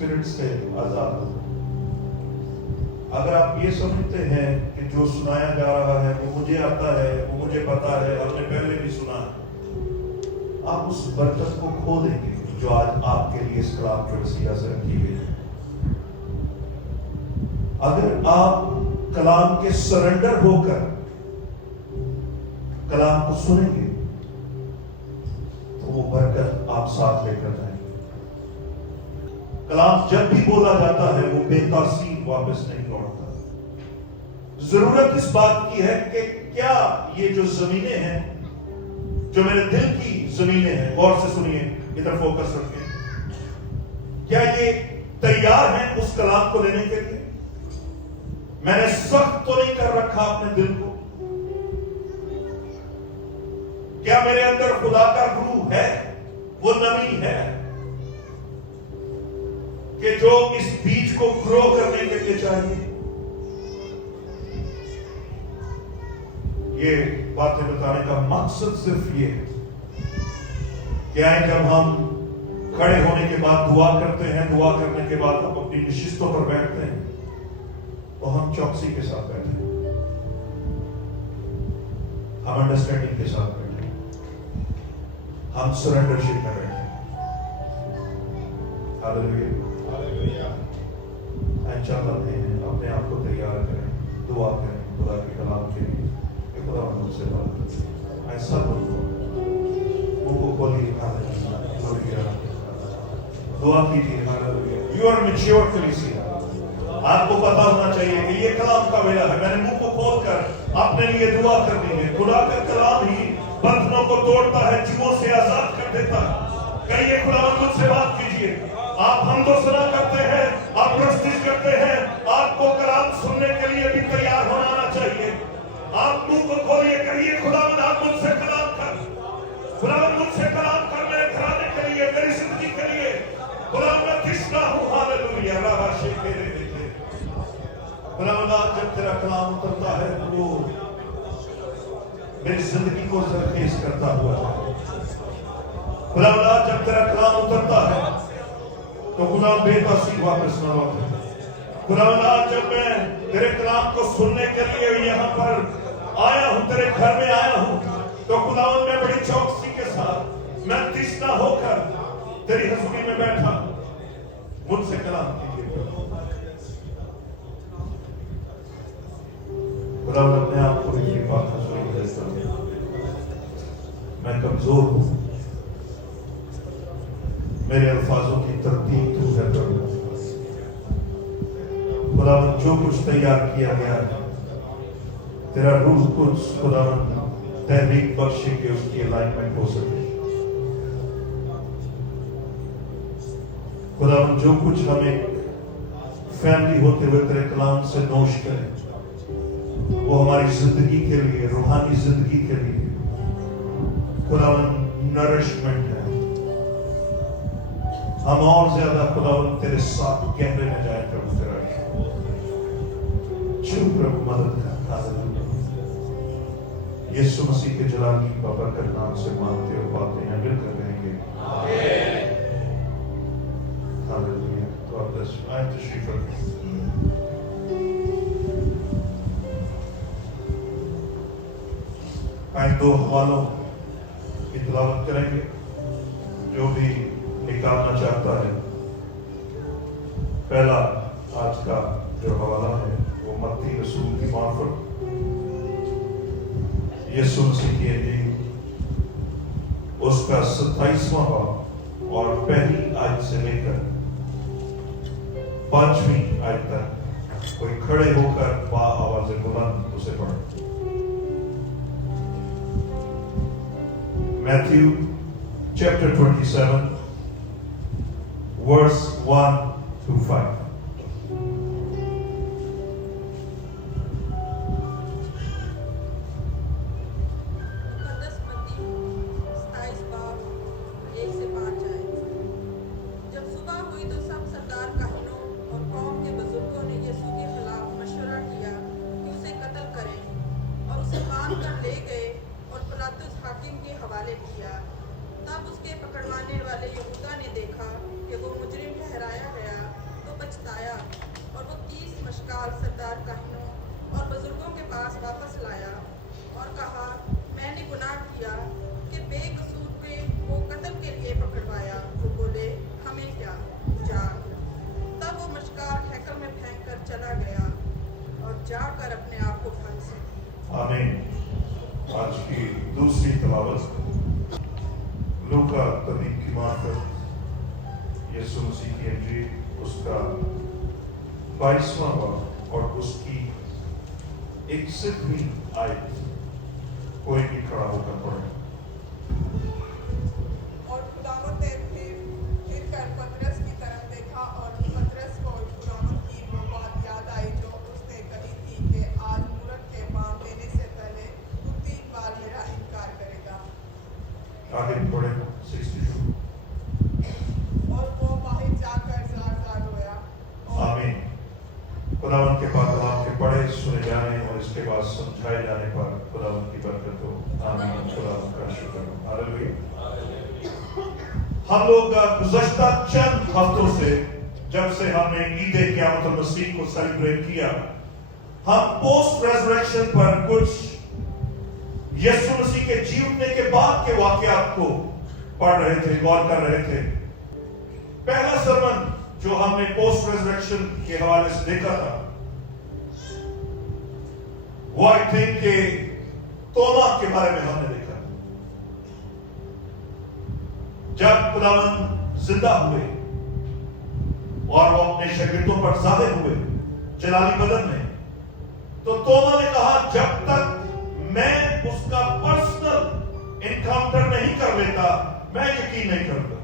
Spirit سے آزاد ہو۔ اگر آپ یہ سمجھتے ہیں کہ جو سنایا جا رہا ہے وہ مجھے آتا ہے، وہ مجھے پتا ہے، ہم نے پہلے بھی سنا ہے، آپ اس برکت کو کھو دیں گے جو آج آپ کے لیے اس کلام کے وسیلہ سے رکھی ہوئی ہے۔ اگر آپ کلام کے سرنڈر ہو کر کلام کو سنیں گے تو وہ برکت آپ ساتھ لے کر جائیں گے۔ کلام جب بھی بولا جاتا ہے وہ بے تاثیر واپس نہیں لوٹتا۔ ضرورت اس بات کی ہے کہ کیا یہ جو زمینیں ہیں، جو میرے دل کی زمینیں ہیں، غور سے سنیے، ادھر فوکس رکھیں، کیا یہ تیار ہیں اس کلام کو لینے کے لیے؟ میں نے سخت تو نہیں کر رکھا اپنے دل کو؟ کیا میرے اندر خدا کا روح ہے، وہ نمی ہے کہ جو اس بیج کو گرو کرنے کے لیے چاہیے؟ یہ باتیں بتانے کا مقصد صرف یہ ہے کہ جب ہم کھڑے ہونے کے بعد دعا کرتے ہیں، دعا کرنے کے بعد ہم اپنی نشستوں پر بیٹھتے ہیں تو ہم چوکسی کے ساتھ بیٹھیں، ہم انڈرسٹینڈنگ کے ساتھ بیٹھیں، ہم سرنڈرشپ میں بیٹھیں۔ ہاللیلویہ۔ چند لمحے ہیں، اپنے آپ کو تیار کریں، دعا کریں خدا کے کلام کے لیے کہ خدا ہم سے بات کریں۔ ایسا ان کو کھولیے، ہاللیلویہ، دعا کیجیے، ہاللیلویہ۔ یو آر میچور کلیسیا، آپ کو پتا ہونا چاہیے کہ یہ کلام کا ویلا ہے۔ میں نے منہ کو کھول کر اپنے لیے دعا کرنی ہے۔ خدا کا کلام ہی بندھنوں کو توڑتا ہے، جموں سے آزاد کر دیتا ہے۔ کہیے خداوند مجھ سے بات کیجیے۔ آپ حمد و ثنا کرتے ہیں، آپ پرستش کرتے ہیں، آپ کو کلام سننے کے لیے بھی تیار ہونا آنا چاہیے۔ آپ منہ کو کھولیے، کہیے خداوند آپ مجھ سے کلام کر، خداوند مجھ سے کلام کر، میرے گھرانے کے لیے، میری زندگی کے لیے۔ خداوند میں تشنا ہوں، ہاللیلویہ۔ خداوند جب تیرا کلام اترتا ہے وہ میری زندگی کو زرخیز کرتا ہوا ہے۔ خداوند جب تیرا کلام اترتا ہے تو خدا بے تاثیر واپس نہ لوٹے۔ خداوند جب میں تیرے کلام کو سننے کے لیے یہاں پر آیا ہوں، تیرے گھر میں آیا ہوں، تو خداوند میں بڑی چوکسی کے ساتھ، میں تشنا ہو کر تیری حضوری میں بیٹھا ہوں۔ مجھ سے کلام کیجیے۔ خداوند اپنے آپ کو بھی بات حضوری میں دیتا ہوں، میں کمزور ہوں، میرے الفاظوں کی ترتیب تو ہے پربھو۔ خداوند جو کچھ تیار کیا گیا ہے، تیرا روح قدس خداوند تحریک بخشے کہ اس کی الائنمنٹ ہو سکے۔ خداوند جو کچھ ہم ایک فیملی ہوتے ہوئے تیرے کلام سے نوش کریں وہ ہماری زندگی کے لیے، روحانی زندگی کے لیے خداوند نرشمنٹ ہے۔ ہم اور زیادہ خداوند تیرے ساتھ گہرے میں جائیں پربھو، تیرا چل پربھو مدد کر۔ ہاللیلویہ۔ یسوع مسیح کے جلالی بابرکت نام سے مانگتے اور باتیں ہیں، مل کر کہیں گے ہاللیلویہ۔ تو آپ آئیں تشریف رکھیں۔ آئیں دو حوالوں کی تلاوت کریں گے، جو بھی نکالنا چاہتا ہے۔ پہلا آج کا جو حوالہ ہے وہ متی رسول کی معرفت، یسوع مسیح کی انجیل، اس کا 27واں باب اور پہلی آیت سے لے کر 5ویں آیت تک۔ کوئی کھڑے ہو کر با آواز بلند اسے پڑھے۔ Matthew chapter 27 verse 1 to 5. تب اس کے پکڑوانے والے یہودا نے دیکھا کہ وہ مجرم ٹھہرایا گیا आमीन। आज की दूसरी तलावत लूका तबीब की मार्फत यीशु मसीह की इंजील उसका 22वां बाब और उसकी 61वीं आयत। कोई भी खड़ा होकर पढ़े। और खुदावंद ने फिर कर पतरस की तरफ देखा और पतरस को खुदावंद की वो बात याद आई जो उसने कही थी कि आज मूरत के पाँव देने से पहले तू 3 बार मेरा इनकार करेगा। आगे पढ़े 62। और वो बाहर जाकर जार रोया। आमीन। खुदावंद के पाक कलाम के पढ़े सुने जाने और इसके बाद समझाए जाने पर खुदावंद की बरकत हो। आमीन। खुदावंद का शुक्र हो। हालेलुया। हम लोग गुज़श्ता चंद हफ्तों से जब से हमने ईद क़यामत मसीह को सेलिब्रेट किया, हम पोस्ट रेज़रेक्शन पर कुछ यीशु मसीह के जी उठने के बाद के वाक़यात को पढ़ रहे थे, गौर कर रहे थे। पहला सरमन जो हमने पोस्ट रेज़रेक्शन के हवाले से देखा था वो आई थिंक के तोबा के बारे में हमने देखा। जब खुदावंद जिंदा हुए और वो अपने शागिर्दों पर ज़ाहिर हुए जलाली बदन में, तो तोबा ने कहा जब तक मैं उसका पर्सनल एनकाउंटर नहीं कर लेता मैं यकीन नहीं करूंगा।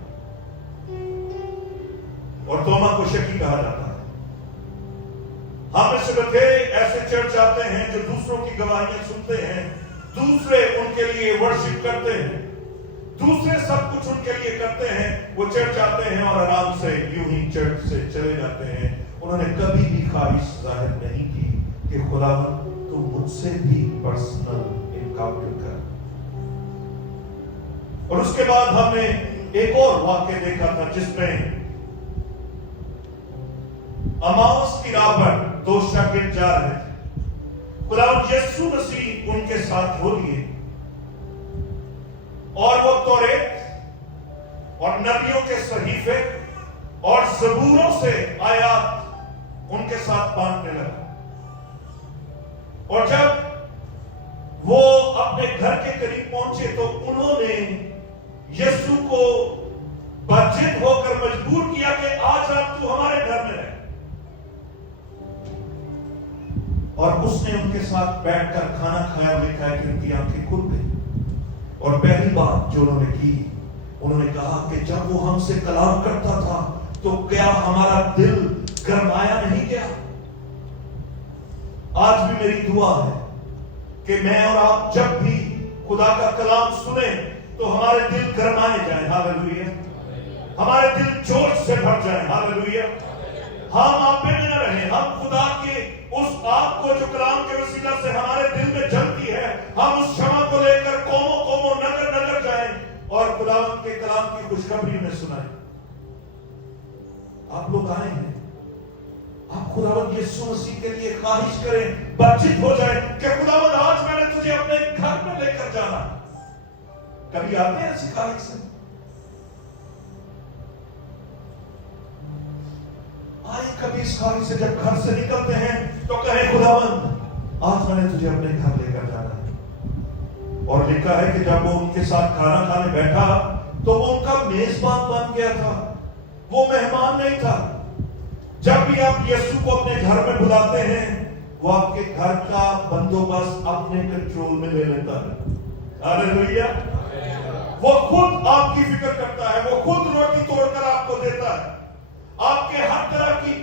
और तोमा को शकी कहा जाता है। हम में से बथेरे ऐसे चर्च आते हैं जो दूसरों की गवाहियां सुनते हैं, दूसरे उनके लिए वर्शिप करते हैं, दूसरे सब कुछ उनके लिए करते हैं। वो चर्च आते हैं और आराम से यूं ही चर्च से चले जाते हैं। उन्होंने कभी भी ख्वाहिश जाहिर नहीं की कि खुदावंद तू मुझसे भी पर्सनल इनकाउंटर कर। और उसके बाद हमने एक और वाक्य देखा था जिसमें अमाउस की राह पर 2 शागिर्द जा रहे थे। खुदावंद यीशु मसीह उनके साथ हो लिए और वो तौरेत और नबियों के सहीफे और ज़बूरों से आयात उनके साथ बांटने लगा। और जब वो अपने घर के करीब पहुंचे तो उन्होंने यीशु को बजिद होकर मजबूर किया कि आज रात तू हमारे घर में रहे। और उसने उनके साथ बैठकर खाना खाया। लिखा है कि उनकी आंखें खुल गई और पहली बात जो उन्होंने की, उन्होंने कहा कि जब वो हमसे कलाम करता था तो क्या हमारा दिल गरमाया नहीं गया? आज भी मेरी दुआ है कि मैं और आप जब भी खुदा का कलाम सुने तो हमारे दिल गरमाए जाएं। हालेलुया। हमारे दिल जोश से भर जाएं। हालेलुया। हम आप में न रहे, हम खुदा के उस आग को जो कलाम के वसीला से हमारे दिल में जलती है, हम उस क्षमा को लेकर कौमों कौमों नगर नगर जाएं और खुदावंद के कलाम की खुशखबरी में सुनाएं। आप लोग आए हैं, आप खुदावंद यीशु मसीह के लिए ख्वाहिश करें, बातचीत हो जाए कि खुदावंद आज मैंने तुझे अपने घर में लेकर जाना। कभी आते हैं ऐसी ख्वाहिश से? आए कभी इस ख्वाहिश से जब घर से निकलते हैं तो कहें खुदावंद आज मैंने तुझे अपने घर लेकर जाना है। और लिखा है कि जब वो उनके साथ खाना खाने बैठा तो वो उनका मेजबान बन गया था, वो मेहमान नहीं था। जब भी आप यीशु को अपने घर में बुलाते हैं वो आपके घर का बंदोबस्त अपने कंट्रोल में ले लेता है। हालेलुया। वो खुद आपकी फिक्र करता है, वो खुद रोटी तोड़कर आपको देता है। आपके हर तरह की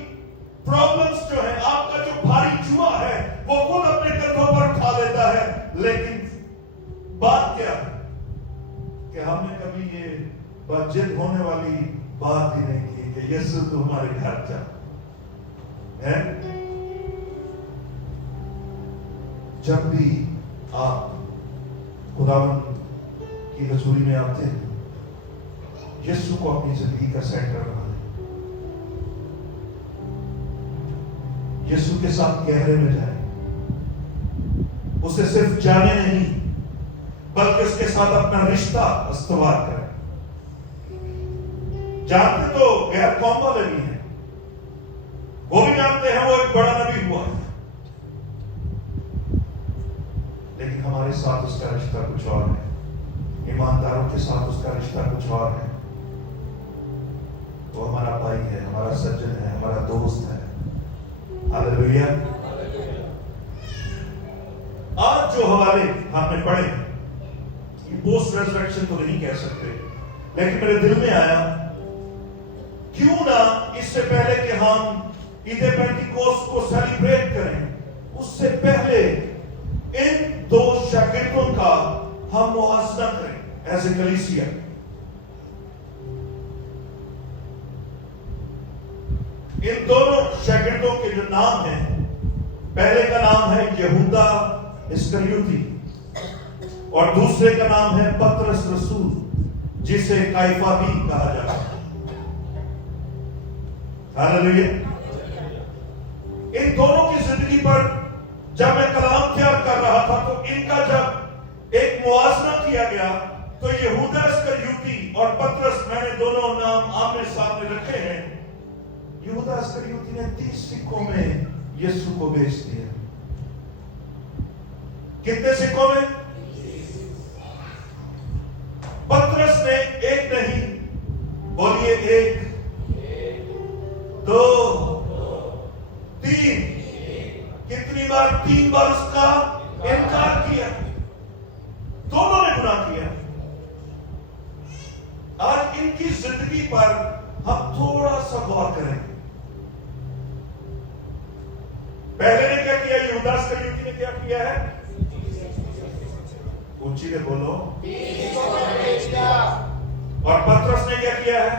प्रॉब्लम्स जो है, आपका जो भारी जुआ है वो खुद अपने कंधों पर उठा लेता है। लेकिन बात क्या है कि हमने कभी ये बातचीत होने वाली बात ही नहीं की कि यीशु तो हमारे घर जा है। जब भी आप खुदावंद की हजूरी में आते हैं, यीशु को अपनी जिंदगी का सेंटर बना लें। यीशु के साथ गहरे में जाए, उसे सिर्फ जाने नहीं बल्कि उसके साथ अपना रिश्ता استوار करें। जानते तो गैर कौम वाले भी हैं, वो भी जानते हैं वो एक बड़ा नबी हुआ है, हमारे साथ उसका रिश्ता कुछ और है, ईमानदारों के साथ उसका रिश्ता कुछ और है। वो हमारा भाई है, हमारा सज्जन है, हमारा दोस्त है। हालेलुया। आज जो हवाले हमने पढ़े, पोस्ट रेजरेक्शन तो नहीं कह सकते, लेकिन मेरे दिल में आया क्यों ना इससे पहले कि हम ईद पेंटिकोस्ट को सेलिब्रेट करें, उससे पहले इन दो शागिर्दों का हम मुआसना करें एज ए कलीसिया। इन दोनों शागिर्दों के जो नाम हैं, पहले का नाम है यहूदा इस्करियोती और दूसरे का नाम है पतरस रसूल, जिसे काइफा भी कहा जाता है। हालेलुया। इन दोनों की जिंदगी पर जब मैं कलाम तैयार कर रहा था तो इनका जब एक मुआवजा किया गया तो यहूदा इस्करियोती और पतरस, मैंने दोनों नाम आमने सामने रखे हैं। यहूदा इस्करियोती ने 30 सिक्कों में यीशु को बेच दिया। कितने सिक्कों में? पतरस ने एक नहीं, बोलिए एक, दो, तीन। कितनी बार? 3 बार उसका इनकार किया। दोनों ने गुनाह किया। आज इनकी जिंदगी पर हम थोड़ा सा गौर करें। पहले ने क्या किया? यहूदा इस्करियोती ने क्या किया है? ऊंची ने बोलो। और पतरस ने क्या किया है?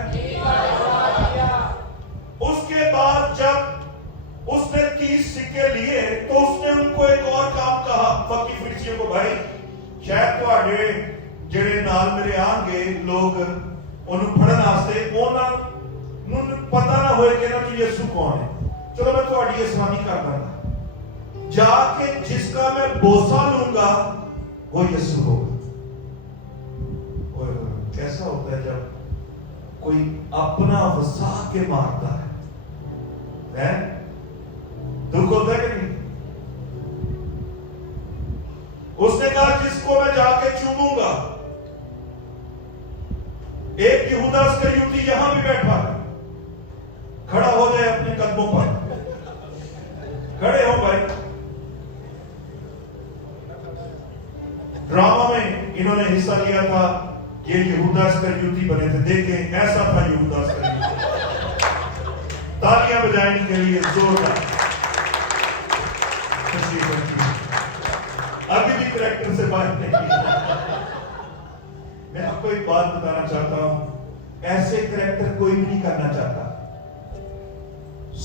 उसके बाद जब उसने 30 सिक्के लिए तो उसने उनको एक और काम कहा फकी फिरसियों को, भाई शायद ਤੁਹਾਡੇ ਜਿਹੜੇ ਨਾਲ ਮੇਰੇ ਆਣਗੇ ਲੋਕ ਉਹਨੂੰ ਫੜਨ ਵਾਸਤੇ ਉਹਨਾਂ ਨੂੰ ਪਤਾ ਨਾ ਹੋਏ ਕਿ ਇਹਨਾਂ ਚ ਯਿਸੂ ਕੌਣ ਹੈ। ਚਲੋ मैं ਤੁਹਾਡੀ आसानी कर दूंगा, जाके जिसका मैं बोसा लूंगा वो यीशु होगा। और कैसा होता है जब कोई अपना वसा के मारता है? दुख होता है कि नहीं? उसने कहा जिसको मैं जाके चूमूंगा। एक यहूदा इस्करियोती यहां भी बैठा है, खड़ा हो जाए अपने कदमों पर, खड़े हो भाई। ड्रामा में इन्होंने हिस्सा लिया था, ये यहूदा इस्करियोती बने थे। देखें ऐसा था यहूदा इस्करियोती। तालियां बजाने के लिए जोरदार। अभी भी करैक्टर से बाहर नहीं। मैं आपको एक बात बताना चाहता हूं, ऐसे करैक्टर कोई भी नहीं करना चाहता।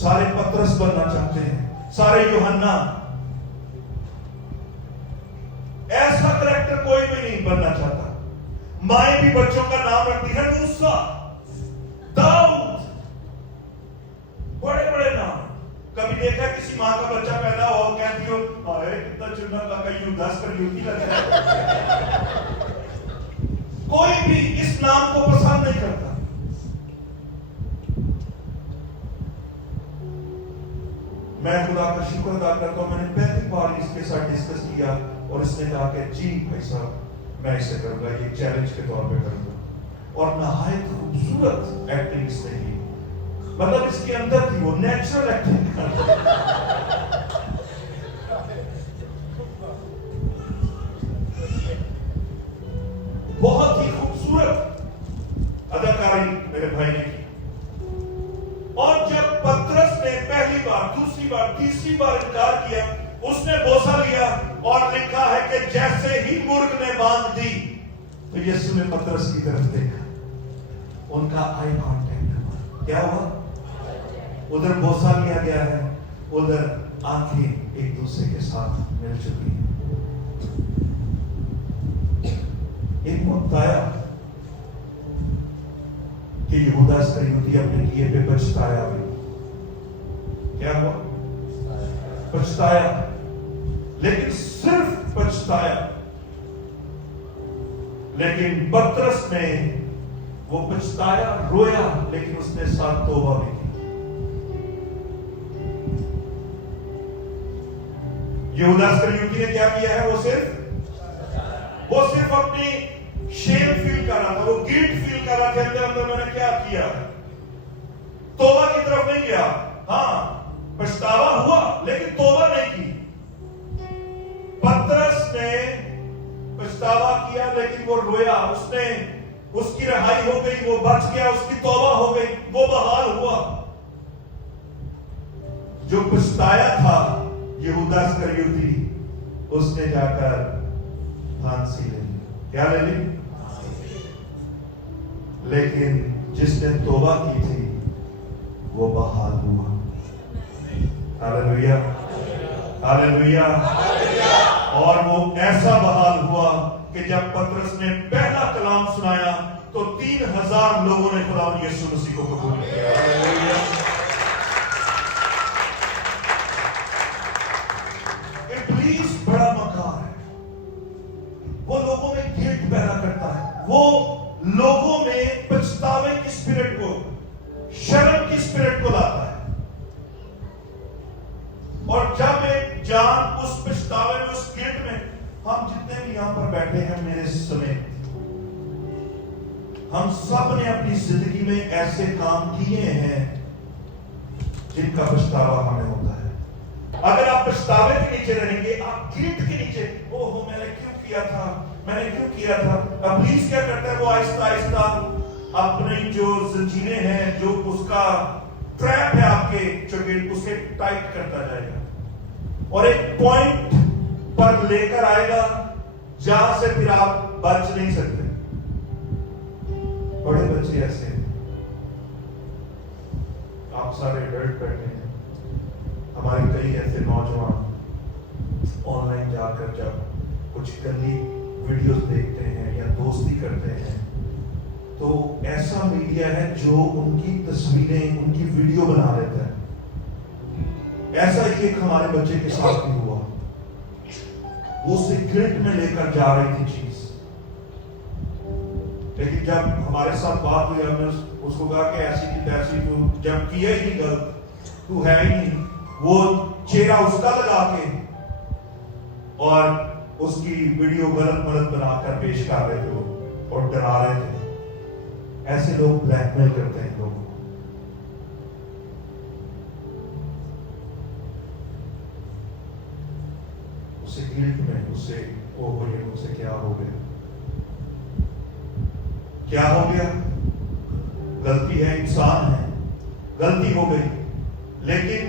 सारे पतरस बनना चाहते हैं, सारे यूहन्ना। ऐसा करैक्टर कोई भी नहीं बनना चाहता। माए भी बच्चों का नाम रखती है, मूसा, दाऊद, बड़े बड़े नाम। कभी देखा किसी मां का बच्चा पैदा हो, कहती हो हाय कितना चुना का यहूदा इस्करियोती लगता है। कोई भी इस नाम को पसंद नहीं करता। मैं खुदा का शुक्र अदा करता हूं, मैंने पहली बार इसके साथ डिस्कस किया और इसने कहा कि जी भाई साहब मैं इसे करूंगा, ये चैलेंज के तौर पे करूंगा। और नहायत खूबसूरत एक्टिंग इसने की, मतलब इसके अंदर थी वो नेचुरल एक्टिंग कर। बहुत ही खूबसूरत अदाकारी मेरे भाई ने की। और जब पतरस ने पहली बार, दूसरी बार, तीसरी बार इनकार किया, उसने बोसा लिया और लिखा है कि जैसे ही मुर्ग ने बांध दी तो यीशु ने पतरस की तरफ देखा, उनका आई कांटेक्ट हुआ। क्या हुआ? उधर बोसा लिया गया है, उधर आंखें एक दूसरे के साथ मिल चुकी हैं। एक वक्त आया कि यहूदा इस्करियोती अपने किए पे पछताया। क्या हुआ? पछताया, लेकिन सिर्फ पछताया। लेकिन पतरस ने वो पछताया, रोया, लेकिन उसने साथ तौबा भी की। यहूदा इस्करियोती ने क्या किया है? वो सिर्फ वो सिर्फ अपनी शेम फील कर रहा था, वो गिल्ट फील कर रहा था अंदर अंदर, मैंने क्या किया। तौबा की तरफ नहीं गया। हाँ, पछतावा हुआ लेकिन तौबा नहीं की। पतरस ने पछतावा किया लेकिन वो रोया, उसने उसकी रिहाई हो गई, वो बच गया, उसकी तौबा हो गई, वो बहाल हुआ। जो पछताया था यहूदा इस्करियोती, उसने जाकर फांसी ले ली। क्या ले ली? लेकिन जिसने तौबा की थी वो बहाल हुआ। Hallelujah, hallelujah. और वो ऐसा बहाल हुआ कि जब पतरस ने पहला कलाम सुनाया तो 3000 लोगों ने खुदा यीशु मसीह को कबूल किया। हालेलुया। इब्लीस बड़ा मकार है, वो लोगों में गिल्ट पैदा करता है, वो लोगों में पछतावे की स्पिरिट को, शर्म की स्पिरिट को लाता है। और जब एक जान उस पछतावे में, उस गिल्ट में, हम जितने भी यहां पर बैठे हैं मेरे समेत, हम सब ने अपनी जिंदगी में ऐसे काम किए हैं जिनका पछतावा हमें होता है। अगर आप पछतावे के नीचे रहेंगे, आप गिल्ट के नीचे, ओहो मैंने क्यों किया था, मैंने क्यों किया था। अब प्लीज क्या करता है वो, आहिस्ता आहिस्ता अपनी जो जंजीरें हैं, जो उसका ट्रैप है आपके जो उसे टाइट करता जाएगा और एक पॉइंट पर लेकर आएगा जहां से फिर आप बच नहीं सकते। बड़े बच्चे ऐसे हैं, आप सारे एडल्ट बैठे हैं, हमारे कई ऐसे नौजवान ऑनलाइन जाकर जब कुछ गंदी वीडियोस देखते हैं या दोस्ती करते हैं तो ऐसा मीडिया है जो उनकी तस्वीरें, उनकी वीडियो बना लेता है। ऐसा ही एक हमारे बच्चे के साथ भी हुआ, वो उसे गिल्ट में लेकर जा रही थी चीज, लेकिन जब हमारे साथ बात हुई हमने उसको कहा कि ऐसी की तैसी, तू जब किया ही नहीं गलत, तू है ही नहीं, वो चेहरा उसका लगा के और उसकी वीडियो गलत मलत बनाकर पेश कर रहे थे वो और डरा रहे थे। ऐसे लोग ब्लैकमेल करते हैं लोगों को। उसे गिल्ट में, उससे वो बोलिए मुझसे क्या हो गया, क्या हो गया। गलती है, इंसान है, गलती हो गई, लेकिन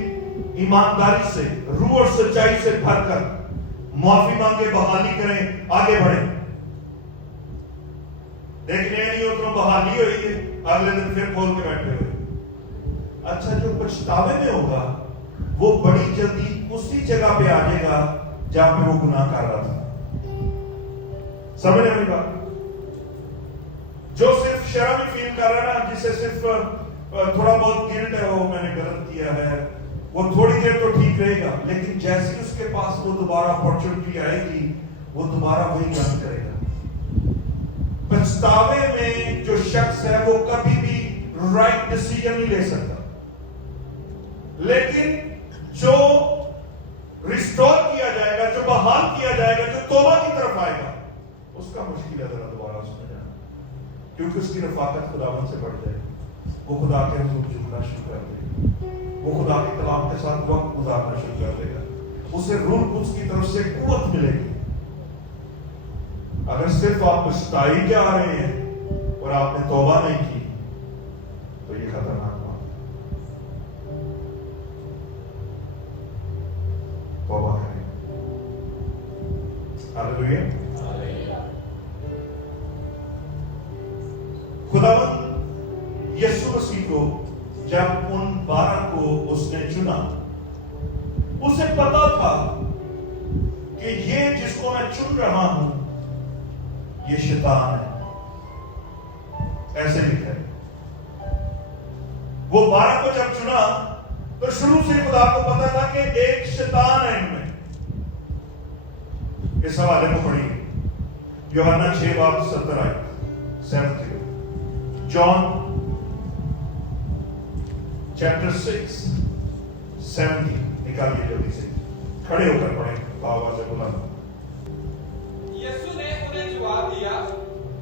ईमानदारी से, रूह और सच्चाई से भरकर माफी मांगे, बहाली करें, आगे बढ़े। देखने नहीं हो तो बहाली हुई है, अगले दिन फिर खोल के बैठे हुए। अच्छा, जो पछतावे में होगा वो बड़ी जल्दी उसी जगह पे आ जाएगा जहां पे वो गुनाह कर रहा था। समझ रहे मेरी बात? जो सिर्फ शर्म ही फील कर रहा है ना, जिसे सिर्फ थोड़ा बहुत गिल्ट है, वो मैंने गलत किया है, वो थोड़ी देर तो ठीक रहेगा, लेकिन जैसे ही उसके पास वो दोबारा अपॉर्चुनिटी आएगी वो दोबारा वही काम करेगा। पछतावे में जो शख्स है वो कभी भी राइट डिसीजन नहीं ले सकता, लेकिन जो रिस्टोर किया जाएगा, जो बहाल किया जाएगा, जो तौबा की तरफ आएगा, उसका मुश्किल है जरा दोबारा उसमें जाना, क्योंकि उसकी रफाकत खुदावन से बढ़ जाएगी। वो खुदा के हुजूर झुकना शुरू कर देगा, वो खुदा के कलाम के साथ वक्त गुजारना शुरू कर देगा, उसे रूह कुद्स की तरफ से कुव्वत मिलेगी। अगर सिर्फ आप पछताई जा रहे हैं और आपने तौबा नहीं की तो ये खतरनाक बात है। तौबा करें। हालेलुया। खुदावंद यीशु मसीह को जब उन 12 को उसने चुना, उसे पता था कि ये जिसको मैं चुन रहा हूं ये शैतान है। ऐसे लिखा है। वो 12 को जब चुना तो शुरू से खुदा को पता था कि एक शैतान है इनमें। इस हवाले को पढ़िए, यूहन्ना 6:70 जॉन चैप्टर 6:70 निकालिए जल्दी से, खड़े होकर पढ़े, बाबा से बोला। यीशु ने उन्हें जवाब दिया,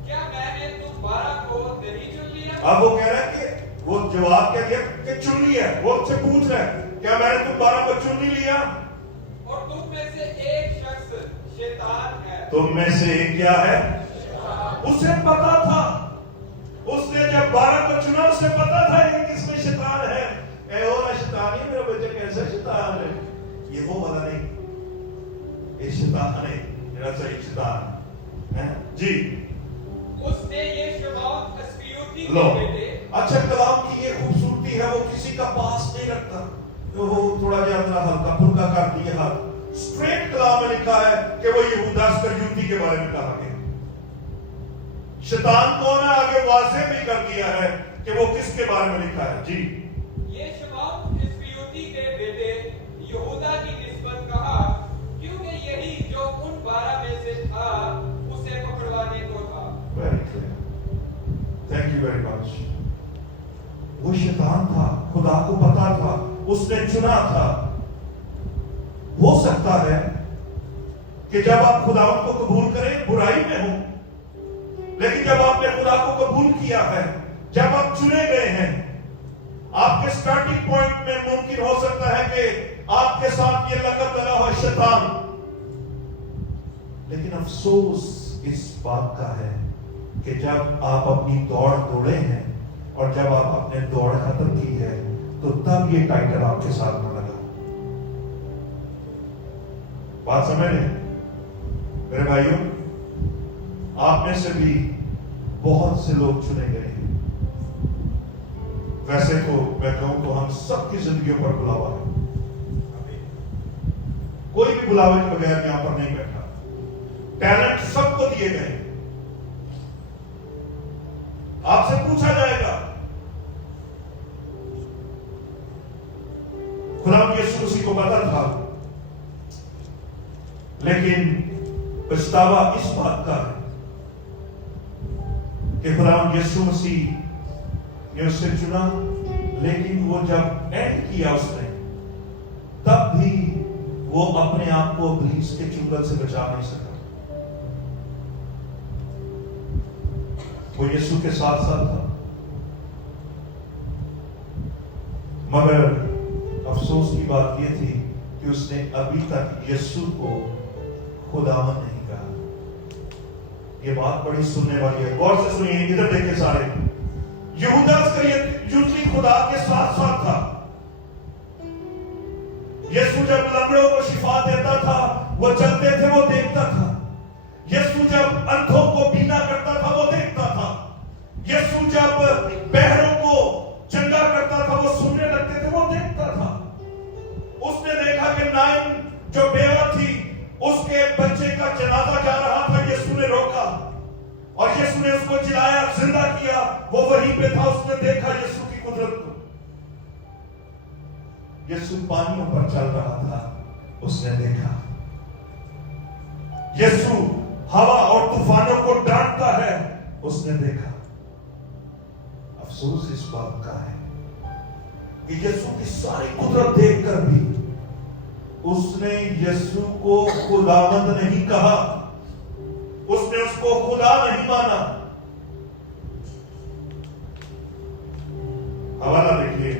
क्या मैंने तुम 12 को नहीं चुन लिया? अब वो कह रहा है कि वो जवाब क्या दिया कि चुन लिया। वो उससे पूछ रहा है क्या मैंने तुम 12 को चुन नहीं लिया? और तुम में से एक शख्स शैतान है। तुम में से एक क्या है? उसे पता था, उसने जब 12 को चुना उसे पता था ये किसमें शैतान है। ए ओ ना शैतान है, मेरा बच्चा कैसा शैतान है? ये वो वाला नहीं, ये शैतान है, मेरा सही शैतान है जी। उसने ये शबाब अस्पियोती लो, के बेटे अच्छा कलाम की ये खूबसूरती है, वो किसी का पास नहीं रखता, तो वो थोड़ा ज्यादा हल्का फुल्का कर दिया। स्ट्रेट कलाम में लिखा है कि वो यहूदा इस्करियोती के बारे में कहा गया। शैतान कौन है आगे वाज़ेह भी कर दिया है कि वो किसके बारे में लिखा है जी। ये शबाब अस्पियोती के बेटे यहूदा की निस्बत कहा, क्योंकि यही जो उन 12 में से था उसे पकड़वाने को था। Very clear, thank you very much. वो शैतान था, खुदा को पता था, उसने चुना था। हो सकता है कि जब आप खुदावंद को कबूल करें बुराई में हो, लेकिन जब आपने खुदा को कबूल किया है, जब आप चुने गए हैं, आपके स्टार्टिंग पॉइंट में मुमकिन हो सकता है कि आपके साथ ये लकब लगा हो शैतान। लेकिन अफसोस इस बात का है कि जब आप अपनी दौड़ दौड़े हैं और जब आप अपने दौड़ खत्म की है, तो तब ये टाइटल आपके साथ में लगा। बात समझ रहे मेरे भाइयों? आप में से भी बहुत से लोग चुने गए हैं। वैसे तो मैं कहूं तो हम सबकी जिंदगियों पर बुलावा है, कोई भी बुलावे के बगैर यहां पर नहीं बैठा। टैलेंट सबको दिए गए। आपसे पूछा जाएगा, खुदावंद यीशु मसीह को पता था, लेकिन पछतावा इस बात का है कि खुदावंद यीशु मसीह ने उसे चुना, लेकिन वो जब एंड किया उसने, तब भी वो अपने आप को इब्लीस के चुंगल से बचा नहीं सका। वो यीशु के साथ साथ था, मगर अफसोस की बात यह थी कि उसने अभी तक यीशु को खुदावंद नहीं कहा। ये बात बड़ी सुनने वाली है, गौर से सुनिए, इधर देखिए सारे। यहूदा इस्करियोती खुदा के साथ साथ था। यीशु जब लंगड़ों को शिफा देता था, वो चलते थे, वो देखता था। यीशु जब अंधों को बीना करता था, वो देखता था। यीशु जब बहरों को चंगा करता था, वो सुनने लगते थे, वो देखता था। उसने देखा कि नाइन जो बेवा थी, उसके बच्चे का जनाजा जा रहा था, यीशु ने रोका और यीशु ने उसको जिलाया, जिंदा किया। वो वहीं पे था, उसने देखा यीशु की कुदरत को। यीशु पानियों पर चल रहा था, उसने देखा। यीशु हवा और तूफानों को डांटता है, उसने देखा। अफसोस इस बात का है कि यीशु की सारी कुदरत देखकर भी उसने यीशु को खुदावंद नहीं कहा, उसने उसको खुदा नहीं माना। हवाला देखिए,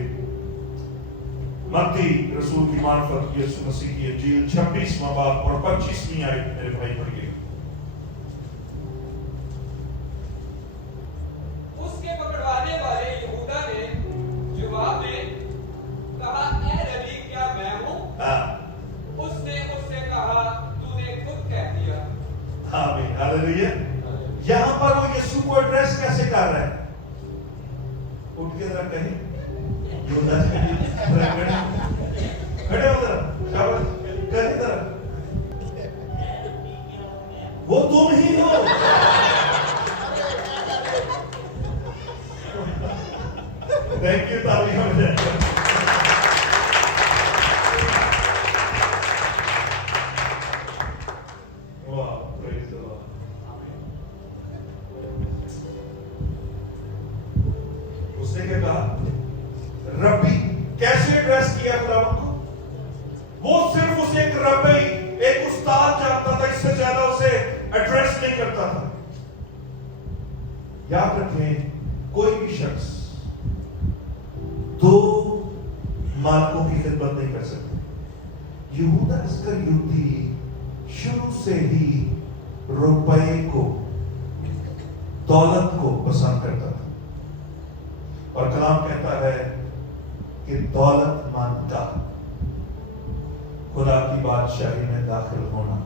मत्ती रसूल की मार्फत यीशु मसीह की इंजील 26वां बाब और 25वीं आयत मेरे भाई पढ़िए। उसके पकड़वाने वाले यहूदा ने जवाब में कहा, ऐ रबी, क्या मैं हूं? उसने उससे कहा, तूने खुद कह दिया। आमीन, हालेलुया। यहां पर वो यीशु को एड्रेस कैसे कर रहा है? उठ के जरा कहें, यहूदा जी खड़े हो जरा, शाबाश, कहें जरा, वो तुम ही हो। थैंक यू, तालियां बजाएं। वाह, प्रेज द लॉर्ड। उसने क्या कहा? रब्बी। कैसे एड्रेस किया खुदावंद को? वो सिर्फ उसे एक रब्बी, एक उस्ताद जानता था, इससे ज्यादा उसे एड्रेस नहीं करता था। मालिकों की खिदमत नहीं कर सकते। यहूदा इस्करियोती शुरू से ही रुपए को, दौलत को पसंद करता था। और कलाम कहता है कि दौलतमंद का खुदा की बादशाही में दाखिल होना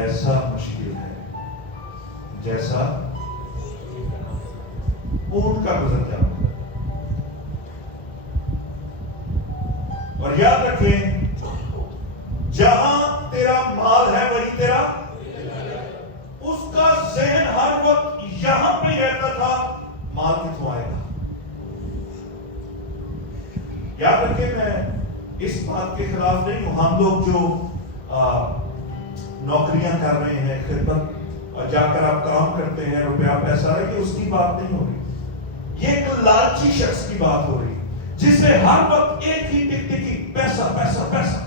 ऐसा मुश्किल है जैसा ऊंट का गुजर जाना। और याद रखें, जहां तेरा माल है वही तेरा, उसका जहन हर वक्त यहां पे रहता था, माल कितों आएगा। याद रखें, मैं इस बात के खिलाफ नहीं हूं। हम लोग जो नौकरियां कर रहे हैं, खिदमत जाकर आप काम करते हैं, रुपया पैसा है, ये उसकी बात नहीं हो रही। ये एक लालची शख्स की बात हो रही है जिसे हर वक्त एक ही टिकटिकी पैसा पैसा पैसा।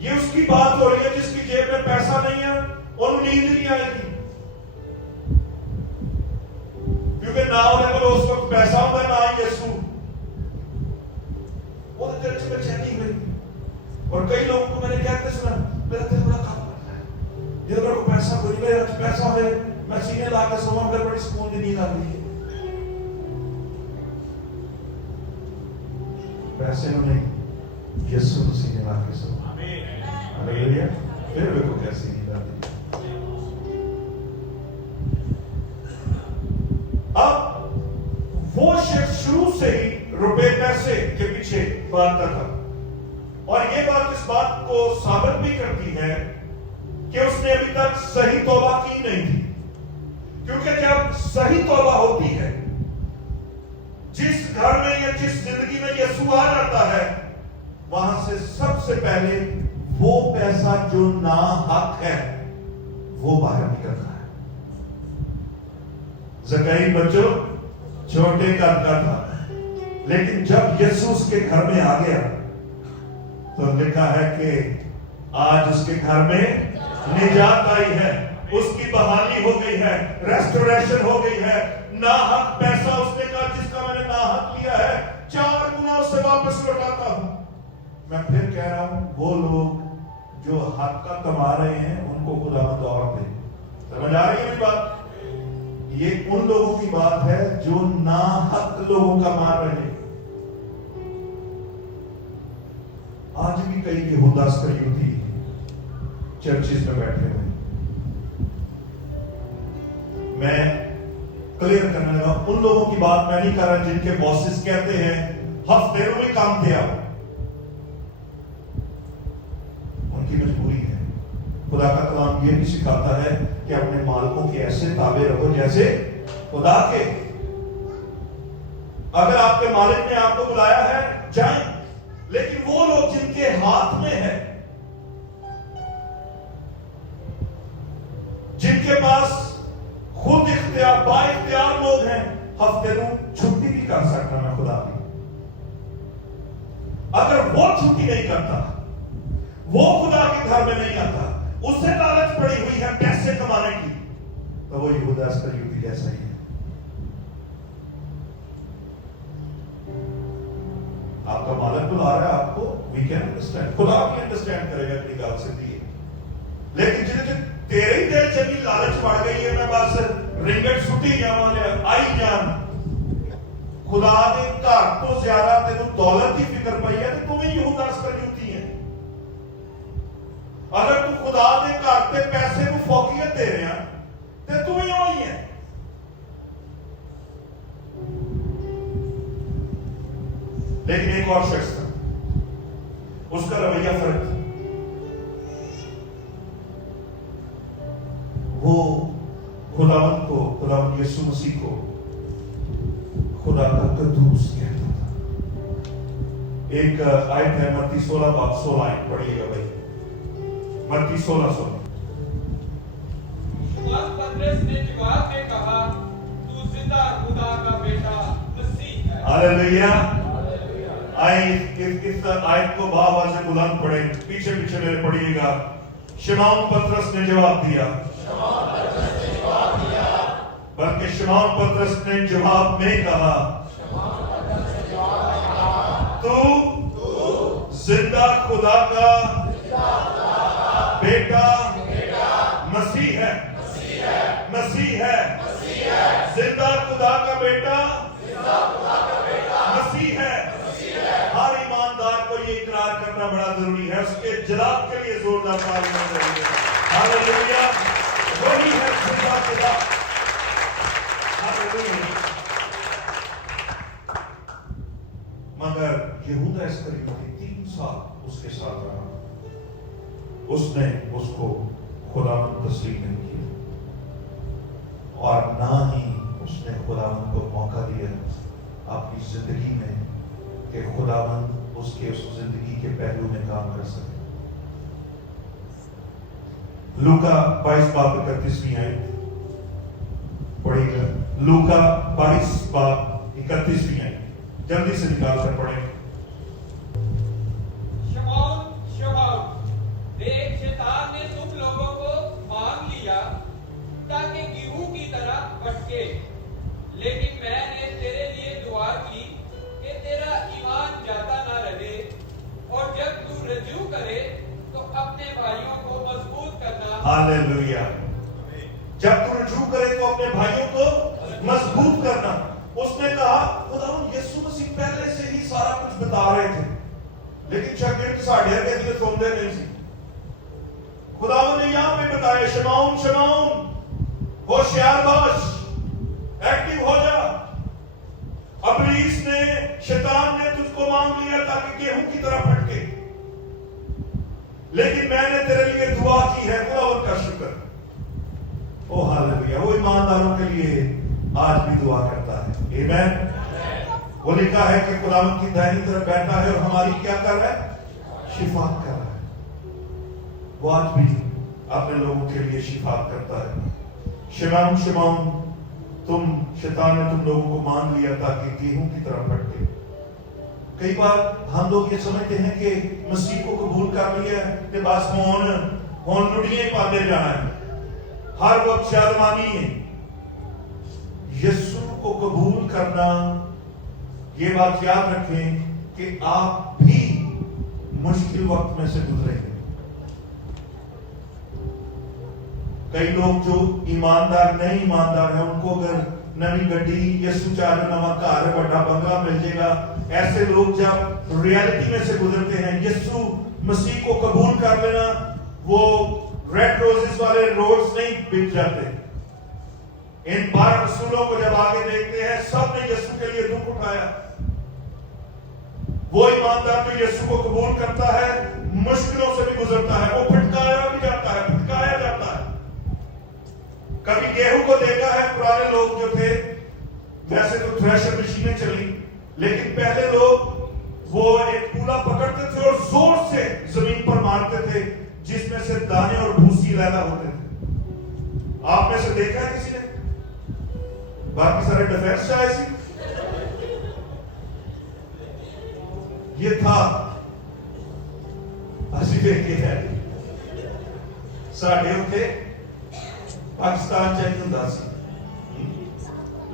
ये उसकी बात हो रही है जिसकी जेब में पैसा नहीं है और नींद नहीं आएगी, क्योंकि ना उन्हें को उस वक्त पैसा होता है, ना ही यीशु। वो तो चर्च में चैनी हुई। और कई लोगों को मैंने कहते सुना, मेरा दिल बड़ा काम करता है, दिल को पैसा कोई मेरा पैसा है, मैं सीने लाकर सोवा, फिर बड़ी सुकून की नींद आती है। पैसे में नहीं, यीशु को सीने लाकर सोवा। हालेलुया। फिर देखो कैसी नींद आती है। अब वो शख्स शुरू से ही रुपए पैसे के पीछे भागता था, और ये बात इस बात को साबित भी करती है कि उसने अभी तक सही तौबा की नहीं थी। क्योंकि जब सही तौबा होती है, जिस घर में या जिस जिंदगी में यीशु आ जाता है, वहां से सबसे पहले वो पैसा जो नाहक है वो बाहर निकलता है। ज़कई बच्चों छोटे कद का था, लेकिन जब यीशु उसके घर में आ गया तो लिखा है कि आज उसके घर में निजात आई है, उसकी बहाली हो गई है, रेस्टोरेशन हो गई है। नाहक पैसा उसने कहा, जिसका मैंने नाहक लिया है 4 गुना उससे वापस लौटाता हूं। मैं फिर कह रहा हूं, वो लोग जो हक का कमा रहे हैं उनको खुदावंद और दे। समझ आ रही है मेरी बात? ये उन लोगों की बात है जो नाहक लोगों का मार रहे हैं। आज भी कई यहूदा इस्करियोती चर्चिस में बैठे हुए। मैं क्लियर करने लगा, उन लोगों की बात मैं नहीं कर रहा जिनके बॉसेस कहते हैं हफ्ते में काम थे आओ। उनकी मजबूरी है। खुदा का कलाम ये भी सिखाता है कि अपने मालिकों के ऐसे ताबे रहो जैसे खुदा के। अगर आपके मालिक ने आपको बुलाया है, जाएं, लेकिन वो लोग जिनके हाथ में है, जिनके पास खुद इख्तियार बाइख्तियार लोग हैं, हफ्ते को छुट्टी भी कर सकता मैं खुदा की। अगर वो छुट्टी नहीं करता, वो खुदा के घर में नहीं आता, उसे लालच पड़ी हुई है पैसे कमाने की, तो वो यहूदा इस्करियोती जैसा ही है। आपका मालिक बुला रहा है आपको, वी कैन अंडरस्टैंड, खुदा भी अंडरस्टैंड करेगा अपनी गाल से दी। लेकिन जिन्हें तेरे ही दिल च भी लालच पड़ गई है, मैं बस रिंगट सुटी जावां आई जान, खुदा दे घर तो ज्यादा तेनू दौलत की फिक्र पई है, तो तू भी यहूदा इस्करियोती है। अगर तू खुदा दे घर ते पैसे को फौकियत दे रहा ते तू ही वही है। लेकिन एक और शख्स था, उसका रवैया फर्क था। वो खुदावंद को, खुदावंद यीशु मसीह को खुदा का कद्दूस कहता था। एक आयत है मत्ती 16:16 आयत पढ़िएगा भाई, मत्ती 16:16। शमौन पतरस ने जवाब में कहा, तू जिंदा खुदा का बेटा मसीह है। हालेलुया। आई इस आयत को बाबा से बुलंद पढ़े, पीछे पीछे मेरे पढ़िएगा। शमौन पतरस ने जवाब दिया, बल्कि शमौन पतरस ने जवाब में कहा, जिंदा खुदा का बेटा मसीह है, मसीह है, जिंदा खुदा का बेटा मसीह है। हर ईमानदार को ये इकरार करना बड़ा जरूरी है, उसके जलाल के लिए जोरदार ताली बजाइए। हालेलुया, वही है जिंदा खुदा। हालेलुया। मगर यहूदा इस्करियोती 3 साल उसके साथ रहा, उसने उसको खुदावंद तस्लीम नहीं किया और ना ही उसने खुदावंद को मौका दिया अपनी जिंदगी में कि खुदावंद उसके उस जिंदगी के पहलू में काम कर सके। लूका 22 बाब 31वीं आयत पढ़ेगा। लूका 22 बाब 31वीं आयत जल्दी से निकाल कर पढ़े। शमौन, शमौन, देख शैतान ने तुम लोगों को मांग लिया ताकि गेहूं की तरह फटके, लेकिन मैंने तेरे लिए दुआ की कि तेरा ईमान जाता ना रहे, और जब तू रजू करे तो अपने भाइयों को मजबूत करना। हालेलुया। जब तू रजू करे तो अपने भाइयों को मजबूत करना। उसने कहा खुदावंद यीशु मसीह पहले से ही सारा कुछ बता रहे थे, लेकिन शागिर्द साढ़े के लिए सुनते नहीं थे। खुदावंद ने यहां पे बताया शमौन, शमौन होशियार बाश, एक्टिव हो जा। इब्लीस ने, शैतान ने तुझको मांग लिया ताकि गेहूं की तरह फटके, लेकिन मैंने तेरे लिए दुआ की है। खुदावंद का शुक्र। ओ हालेलुया। वो ईमानदारों के लिए आज भी दुआ करता है। आमीन। वो लिखा है कि खुदावंद की दाहिनी तरफ बैठा है और हमारी क्या कर रहा है? शिफात कर रहा है। वो आज भी अपने लोगों के लिए शिफात करता है। शिमौन, शिमौन, शैतान ने तुम लोगों को मान लिया ताकि गेहूं की तरह फटके। कई बार हम लोग ये समझते हैं कि मसीह को कबूल कर लिया कि बस होन लुड़ियां पाते जाना है, हर वक्त शादमानी है। यीशु को कबूल करना, ये बात याद रखें कि आप भी मुश्किल वक्त में से गुजरेंगे। कई लोग जो ईमानदार नहीं ईमानदार है, उनको अगर नवी गड्डी यीशु चाहे नवा घर बड़ा बंगला मिल जाएगा, ऐसे लोग जब रियलिटी में से गुजरते हैं, यीशु मसीह को कबूल कर लेना, वो रेड रोजेस वाले रोड्स नहीं बिक जाते। इन 12 रसूलों को जब आगे देखते हैं, सब ने यीशु के लिए दुख उठाया। वो ईमानदार जो यीशु को कबूल करता है, मुश्किलों से भी गुजरता है, वो फटकाया भी जाता है, फटकाया जाता है। कभी गेहूं को देखा है, पुराने लोग जो थे, वैसे तो थ्रेशर मशीनें चली, लेकिन पहले लोग वो एक कूला पकड़ते थे और जोर से जमीन पर मारते थे, जिसमें से दाने और भूसी पैदा होते थे। आप में से देखा है किसी ने? बाकी सारे डिफेंस से आए सी। ये था ਅਸੀਂ ਦੇਖੇ ਹੈ ਸਾਡੇ ਉੱਥੇ पाकिस्तान चाहिए ਹੁੰਦਾ ਸੀ,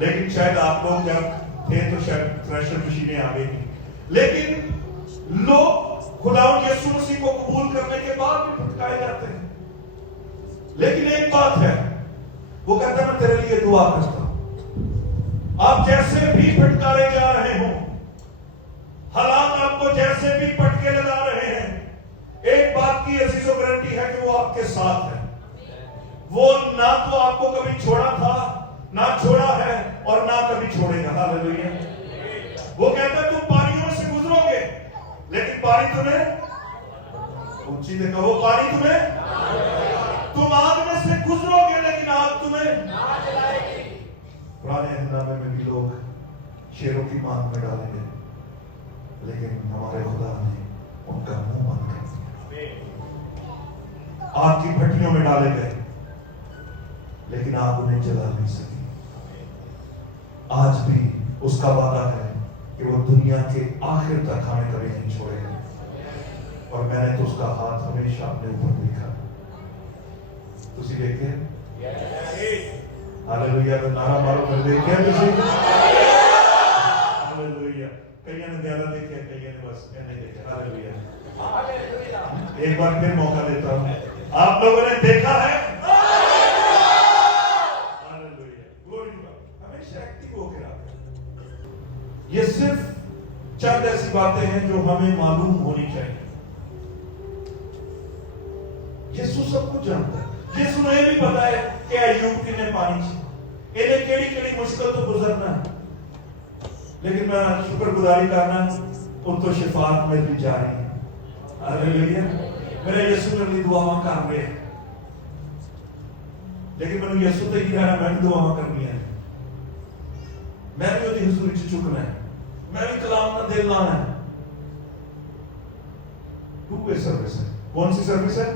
लेकिन शायद आप लोग जब थे तो शायद थ्रेशर मशीनें आ गई थी, लेकिन लोग खुदावंद यीशु मसीह को कबूल करने के बाद भी फटकाए जाते हैं। लेकिन एक बात है, वो कहता है मैं तेरे लिए दुआ करता हूं। आप जैसे भी फटकारे जा रहे हो, हालात आपको जैसे भी पटके लगा रहे हैं, एक बात की अजीजों गारंटी है कि वो आपके साथ है। वो ना तो आपको कभी छोड़ा था, ना छोड़ा है, और ना कभी छोड़ेगा। हालेलुया। वो कहता है तुम पानियों से गुजरोगे, लेकिन पानी तुम्हें, ऊंची से कहो, पानी तुम्हें, तुम आग में से गुजरोगे, लेकिन आग तुम्हें ना जलाएगी। पुराने हंगामे में भी लोग शेरों की मांग में डाले गए, लेकिन हमारे खुदा ने उनका मुंह बंद कर दिया। आग की भट्टियों में डाले गए, लेकिन आग उन्हें जला नहीं सकी। आज भी उसका वादा है कि वो दुनिया के आखिर तक हमें कभी नहीं छोड़ेगा, और मैंने तो उसका हाथ हमेशा अपने ऊपर देखा। तुसी देखे? हालेलुया। नारा मारो, मैं देखे तुसी? हालेलुया। कई ने ज्यादा देखे, कई ने बस नहीं देखे। हालेलुया। हालेलुया। एक बार फिर मौका देता हूं, आप लोगों ने देखा है? Hallelujah, glory to God. हमेशा एक्टिव होकर आते हैं। ये सिर्फ चंद ऐसी बातें हैं जो हमें मालूम होनी चाहिए। यीशु सब कुछ जानता है। यीशु ने भी पता है कि अय्यूब किने पानी ची, इन्हें केड़ी केड़ी मुश्किल तो गुजरना है, लेकिन मैं शुक्रगुजारी करना उन तो शिफात में भी जा रही है। हालेलुया। मेरे यीशु ने भी दुआवां कर रहे हैं, लेकिन मैंने यीशु ते ही रहना, मैं भी दुआवां करनी है, मैं भी उसकी हुजूरी च झुकना है, मैं भी कलाम में दिल लाना है। टू वे सर्विस है। कौन सी सर्विस है?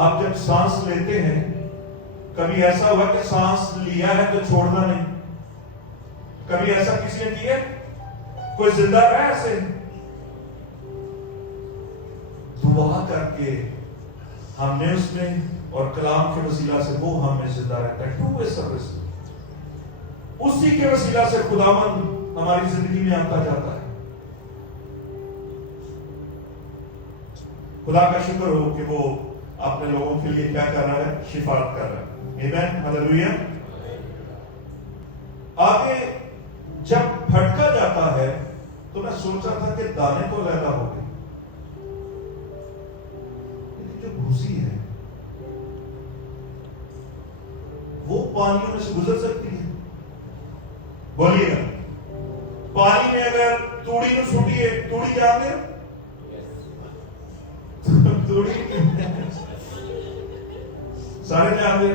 आप जब सांस लेते हैं, कभी ऐसा हुआ कि सांस लिया है तो छोड़ना नहीं? कभी ऐसा किसी ने किया? कोई जिंदा रहा ऐसे? दुआ करके हमने उसमें और कलाम के वसीला से वो हमें जिंदा रहता है। Two way service. उसी के वसीला से खुदावन हमारी जिंदगी में आता जाता है। खुदा का शुक्र हो कि वो अपने लोगों के लिए क्या कर रहा है? शिफात कर रहा है। आमीन, हालेलुया। आगे जब फटका जाता है तो मैं सोचा था कि दाने तो लैला हो गए, लेकिन जो भूसी है वो पानियों में से गुजर सकती है। बोलिएगा, पानी में अगर तूड़ी में छूटिए, तूड़ी जानते? तूड़ी सारे जानते?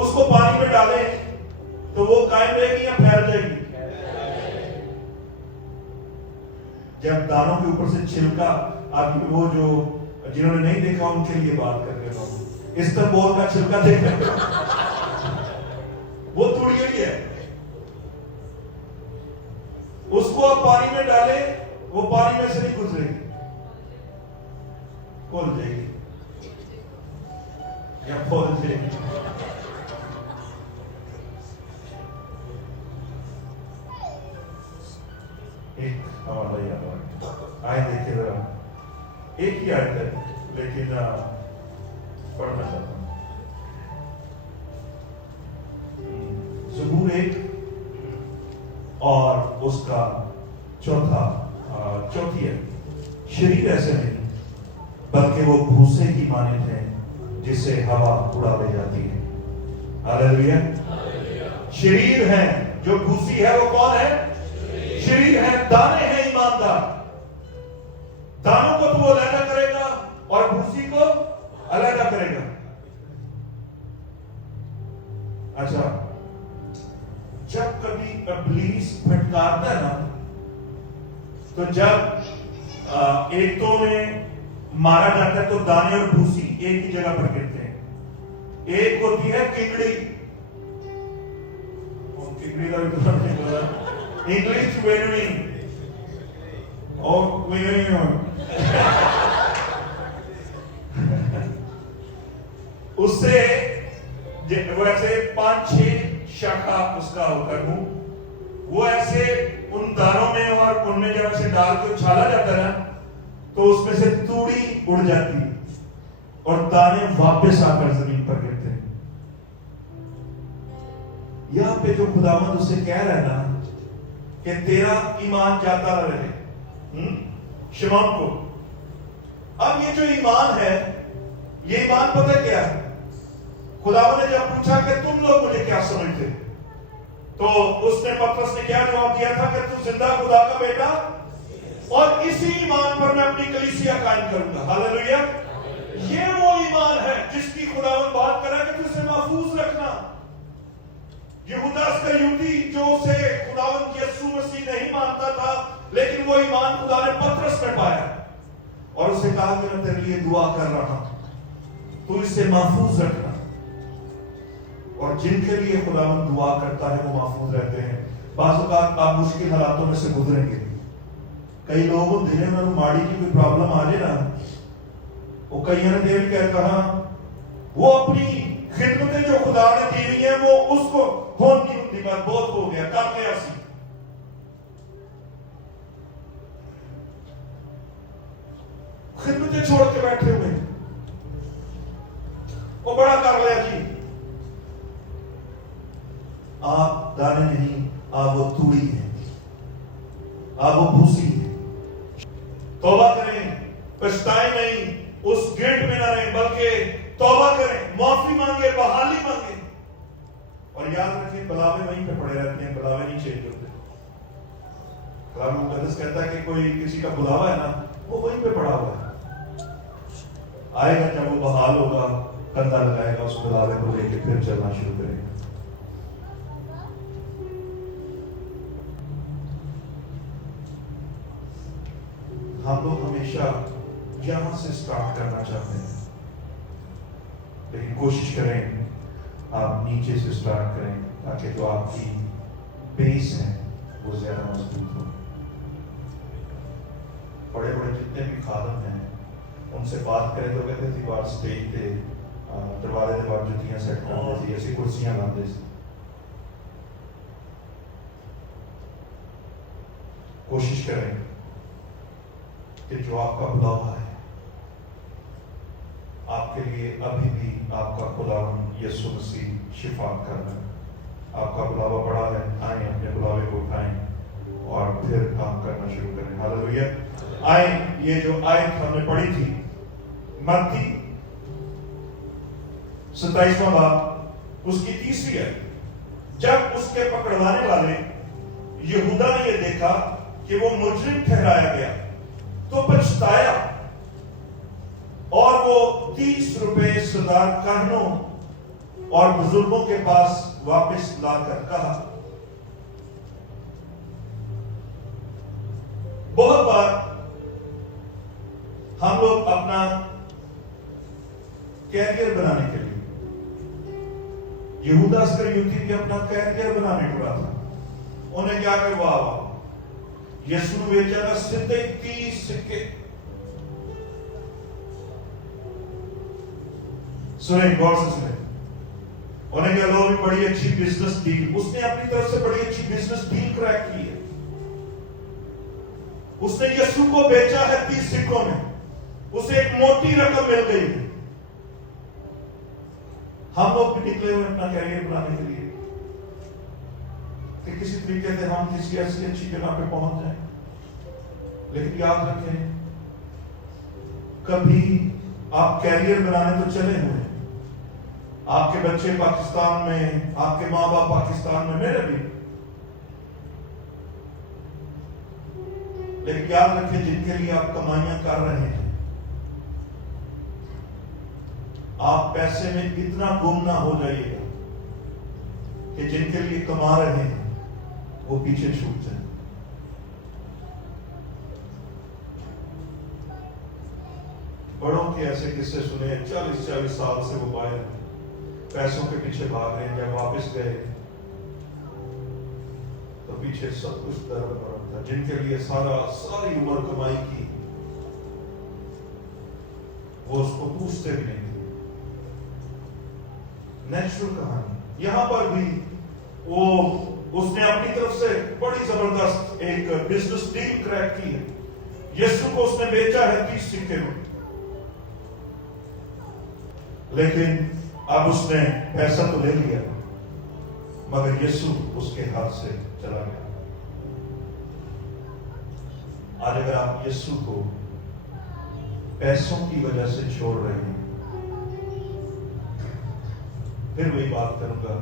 उसको पानी में डालें तो वो कायम रहेगी या फैल जाएगी? जब दानों के ऊपर से छिलका, आप वो जो जिन्होंने नहीं देखा उनके लिए बात कर रहे हो, इस्तांबुल का छिलका देख रहे हो, वो तूड़ी ही है। उसको आप पानी में डालें, वो पानी में से नहीं गुजरेगी, खोल जाएगी या खोल जाएगी। एक हमारा याद आए देखिए जरा, एक ही आयत है लेकिन पढ़ना चाहता हूं। ज़बूर 1 और उसका चौथी है। शरीर ऐसे नहीं बल्कि वो भूसे की मानित है जिसे हवा उड़ा ले जाती है। हालेलुया। शरीर है जो भूसी है, वो कौन है? शरीर है। दाने हैं ईमानदार, दानों को तो वो अलग करेगा और भूसी को अलग करेगा। अच्छा, जब कभी इब्लीस फटकारता है ना, तो जब एक तो में मारा जाता है तो दाने और भूसी एक ही जगह पर गिरते हैं। एक होती है किंगड़ी, किंगड़ी का भी तो नहीं बोला, इंग्लिश वेनुइंग और उससे वैसे 5-6 शाखा उसका होकर हूं, वो ऐसे उन दानों में और उनमें जब ऐसे डाल के उछाला जाता है ना, तो उसमें से तूड़ी उड़ जाती है और दाने वापस आकर जमीन पर गिरते हैं। यहां पे जो खुदावंद उसे कह रहा है ना कि तेरा ईमान जाता न रहे, शमौन को। अब ये जो ईमान है, ये ईमान पता क्या है? खुदावंद ने जब पूछा कि तुम लोग मुझे क्या समझते, तो उसने पतरस ने क्या जवाब दिया था कि तू जिंदा खुदा का बेटा, और इसी ईमान पर मैं अपनी कलीसिया कायम करूंगा। हालेलुया। ये वो ईमान है जिसकी खुदावंद बात कर रहा है कि तू उसे महफूज रखना। यहूदा इस्करियोती जो उसे खुदावंद यीशु मसीह नहीं मानता था, लेकिन वो ईमान खुदा ने पतरस में पाया और उसे कहा कि मैं तेरे लिए दुआ कर रहा हूं, तू इसे महफूज रखना। और जिनके लिए खुदावंद दुआ करता है वो महफूज रहते हैं। बाज़ औक़ात आप मुश्किल हालातों में से गुजरेंगे। कई लोग होंगे ने उन्होंने माड़ी की कोई प्रॉब्लम आ जाए ना, वो कई ने देव कहता वो अपनी खिदमतें जो खुदा ने दी हुई है वो उसको होन नहीं होती बात बहुत हो गया, कर लिया सी। खिदमतें छोड़ के बैठे हुए, वो बड़ा कर लिया जी। आप दाने नहीं, आप वो तूड़ी है, आप वो भूसी है। तौबा करें, पछताएं नहीं, उस गिल्ट में ना रहें, बल्कि तौबा करें, माफी मांगे, बहाली मांगे। और याद रखें, बुलावे वहीं पे पड़े रहते हैं, बुलावे नहीं चेंज होते। कलाम मुक़द्दस कहता है कि कोई किसी का बुलावा है ना, वो वहीं पे पड़ा हुआ है। आएगा जब वो बहाल होगा, कंधा लगाएगा, उस बुलावे को लेके फिर चलना शुरू करेगा। हम लोग हमेशा यहां से स्टार्ट करना चाहते हैं, लेकिन कोशिश करें आप नीचे से स्टार्ट करें, ताकि जो आपकी बेस है वो ज्यादा मजबूत हो। बड़े बड़े जितने भी खादम हैं, उनसे बात करें तो कहते थे बार स्टेज पे दरवाजे के बाहर जुतियां सेट करते थे, ऐसी कुर्सियां लाते थे। कोशिश करें कि जो आपका बुलावा है, आपके लिए अभी भी आपका खुदावंद यीशु मसीह शिफा कर रहा है। आपका बुलावा बड़ा है, आए अपने बुलावे को उठाएं और फिर काम करना शुरू करें। हालेलुया। आए, ये जो आयत हमने पढ़ी थी मत्ती 27वां बाब, उसकी 30वीं है। जब उसके पकड़वाने वाले यहूदा ने यह देखा कि वो मुजरिम ठहराया गया, तो पछताया और वो 30 रुपए सरदार काहनों और बुजुर्गों के पास वापस लाकर कहा। बहुत बार हम लोग अपना कैरियर बनाने के लिए, यहूदा इस्करियोती भी अपना कैरियर बनाने को रहा था। उन्हें क्या कि वाह, यीशु ने बेचा था सीधे 30 सिक्के। सुने, गौर से सुने। उन्हें क्या लो भी बड़ी अच्छी बिजनेस डील, उसने अपनी तरफ से बड़ी अच्छी बिजनेस डील क्रैक की है। उसने यीशु को बेचा है 30 सिक्कों में, उसे एक मोटी रकम मिल गई है। हम लोग भी निकले हुए अपना कैरियर बनाने के लिए कि किसी तरीके से हम किसी ऐसी अच्छी जगह पे पहुंच जाएं। लेकिन याद रखें, कभी आप कैरियर बनाने तो चले हुए, आपके बच्चे पाकिस्तान में, आपके माँ बाप पाकिस्तान में, मेरे भी, लेकिन याद रखें जिनके लिए आप कमाइयां कर रहे हैं, आप पैसे में इतना गुम ना हो जाइएगा कि जिनके लिए कमा रहे हैं वो पीछे छूट जाए। बड़ों के ऐसे किस्से सुने, 40-40 साल से वो बाहर पैसों के पीछे भाग रहे हैं, जब वापस गए तो पीछे सब कुछ दर्द भरा था। जिनके लिए सारी उम्र कमाई की, वो उसको पूछते भी नहीं थे। नेचुरल कहानी। यहां पर भी वो उसने अपनी तरफ से बड़ी जबरदस्त एक बिजनेस डील क्रैक की है। यीशु को उसने बेचा है 30 सिक्के में, लेकिन अब उसने पैसा तो ले लिया, मगर यीशु उसके हाथ से चला गया। आज अगर आप यीशु को पैसों की वजह से छोड़ रहे हैं, फिर वही बात करूंगा,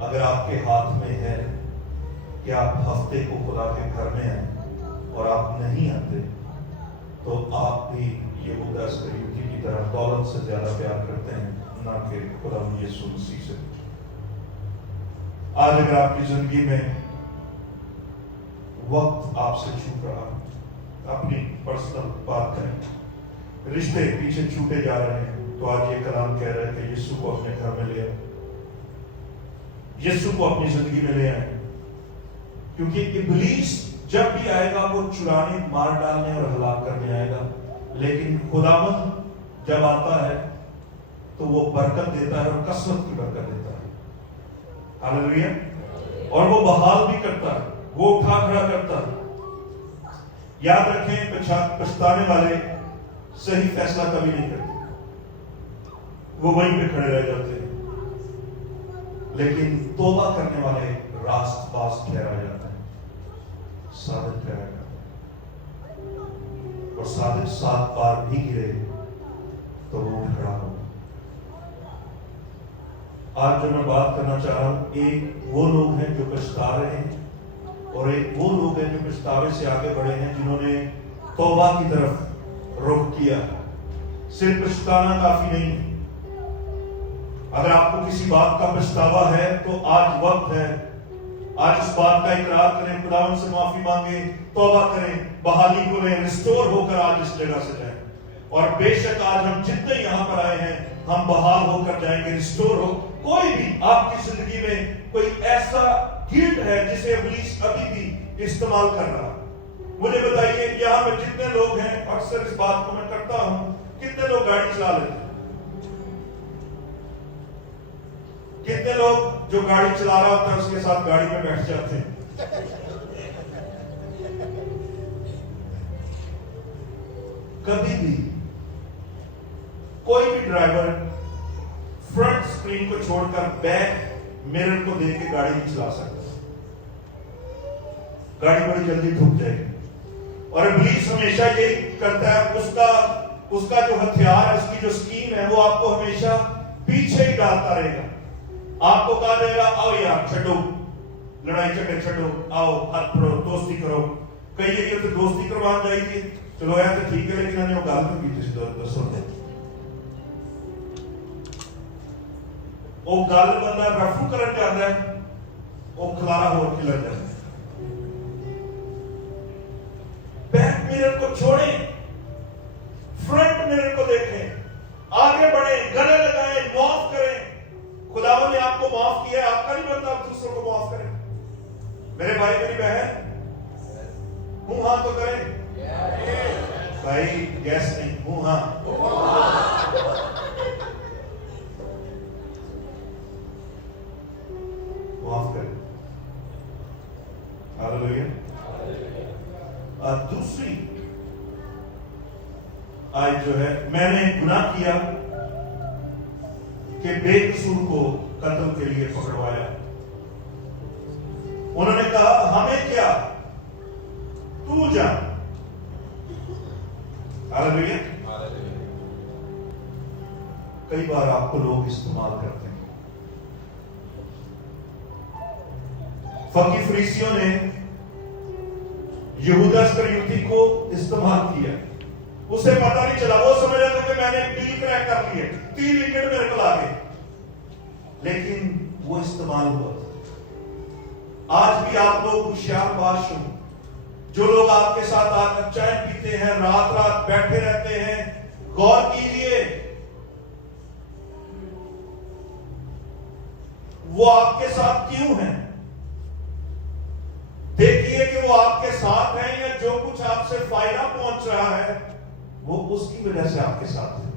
अगर आपके हाथ में है कि आप हफ्ते को खुदा के घर में आए और आप नहीं आते, तो आप भी यहूदा इस्करियोती की तरह दौलत से ज्यादा प्यार करते हैं, ना कि खुदा यीशु मसीह से। आज अगर आपकी जिंदगी में वक्त आपसे छूट रहा, अपनी पर्सनल बात करें, रिश्ते पीछे छूटे जा रहे हैं, तो आज ये कलाम कह रहा है कि यीशु को अपने घर में ले आए, यीशु को अपनी जिंदगी में ले आए। क्योंकि इब्लीस जब भी आएगा वो चुराने, मार डालने और हलाक करने आएगा, लेकिन खुदावंद जब आता है तो वो बरकत देता है और कसरत की बरकत देता है। हालेलुया। और वो बहाल भी करता है, वो उठा खड़ा करता है। याद रखें, पछताने वाले सही फैसला कभी नहीं करते, वो वहीं पे खड़े रह जाते हैं। लेकिन तौबा करने वाले रास्त पास ठहरा जाता है, साबित ठहरा जाता है। और साबित 7 बार भी गिरे तो वो उठ खड़ा हो। आज जो मैं बात करना चाह रहा हूं, एक वो लोग हैं जो पछता रहे हैं और एक वो लोग हैं जो पछतावे से आगे बढ़े हैं, जिन्होंने तौबा की तरफ रुख किया। सिर्फ पछताना काफी नहीं है। अगर आपको किसी बात का पछतावा है तो आज वक्त है, आज उस बात का इकरार करें, खुदावंद से माफी मांगे, तौबा करें, बहाली को लें, रिस्टोर होकर आज इस जगह से जाएं। और बेशक आज हम जितने यहां पर आए हैं, हम बहाल होकर जाएंगे, रिस्टोर हो। कोई भी आपकी जिंदगी में कोई ऐसा गिल्ट है जिसे इब्लीस अभी भी इस्तेमाल कर रहा है, मुझे बताइए। यहां पर जितने लोग हैं, अक्सर इस बात को मैं करता हूं, कितने लोग गाड़ी चला लेते हैं? कितने लोग जो गाड़ी चला रहा होता है उसके साथ गाड़ी में बैठ जाते हैं? कभी भी कोई भी ड्राइवर फ्रंट स्क्रीन को छोड़कर बैक मिरर को देख के गाड़ी नहीं चला सकता। गाड़ी बड़ी जल्दी ठुक जाएगी। और इब्लीस हमेशा यही करता है, उसका जो हथियार है, उसकी जो स्कीम है, वो आपको हमेशा पीछे ही डालता रहेगा। आपको कहा जाएगा, आओ यार छो, लड़ाई झगड़े छो, आओ हाथ पड़ो, दोस्ती करो। कई एरिया से दोस्ती करवा जाएगी, चलो यार तो ठीक है, लेकिन वो गल तो की दसो वो गल बंदा रफू करन जाता है, वो खलारा होर खिलर जाता है। बैक मिरर को छोड़ें, फ्रंट मिरर को देखें, आगे बढ़े, गले लगाएं, माफ करें। खुदावंद ने आपको माफ किया है, आपका नहीं बनता आप दूसरों को माफ करें। मेरे भाई मेरी बहन, हूं हां तो करें भाई, गैस नहीं, हूं हां। माफ करें। हालेलुया। दूसरी आज जो है, मैंने गुनाह किया कि बेकसूर को कत्ल के लिए पकड़वाया। उन्होंने कहा, हमें क्या, तू जा। हालेलुया। कई बार आपको लोग इस्तेमाल करते हैं। फकी फरीसियों ने यहूदा इस्करियोती को इस्तेमाल किया। उसे पता नहीं चला, वो समझ रहा था कि मैंने एक डील क्रैक कर ली है, 3 विकेट मेरे को आ गए, लेकिन वो इस्तेमाल हुआ। आज भी आप लोग होशियारबाज हो, जो लोग आपके साथ आकर चाय पीते हैं, रात रात बैठे रहते हैं, गौर कीजिए, वो आपके साथ क्यों हैं? देखिए कि वो आपके साथ हैं या जो कुछ आपसे फायदा पहुंच रहा है वो उसकी वजह से आपके साथ है।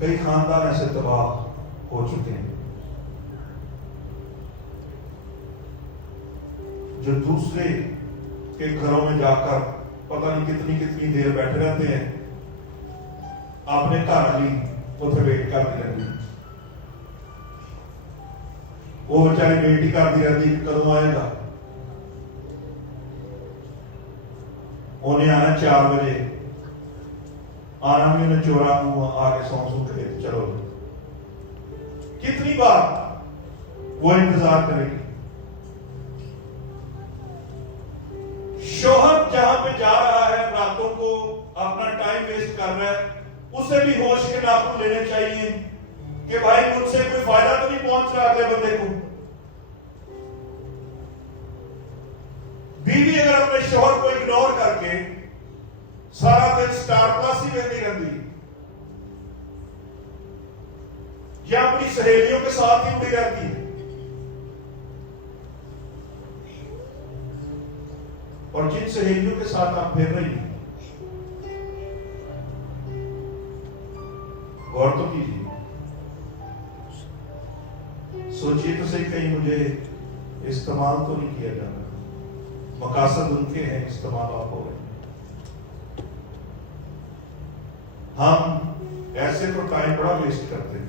कई खानदान ऐसे तबाह हो चुके हैं जो दूसरे के घरों में जाकर पता नहीं कितनी कितनी देर बैठे रहते हैं, अपने घर वाली उसे वेट करती रहती, वो बेचारी वेट ही करती रहती कि कदों आएगा। उन्हें आना 4 बजे, आना भी उन्हें चोरा आके सौ के चलो। कितनी बार वो इंतजार करेगी? शोहर जहां पे जा रहा है, रातों को अपना टाइम वेस्ट कर रहा है, उसे भी होश के नाखून लेने चाहिए कि भाई मुझसे कोई फायदा तो नहीं पहुंच रहा अगले बंदे को। बीवी अगर अपने शोहर को इग्नोर करके सारा दिन स्टार प्लस ही रहती रहती या अपनी सहेलियों के साथ ही उड़ी रहती है, और जिन सहेलियों के साथ आप फिर रही हैं, गौर तो कीजिए, सोचिए तो सही, कहीं मुझे इस्तेमाल तो नहीं किया जा रहा। मकासद उनके हैं, इस्तेमाल आप हो गए। हम ऐसे तो टाइम बड़ा वेस्ट करते हैं।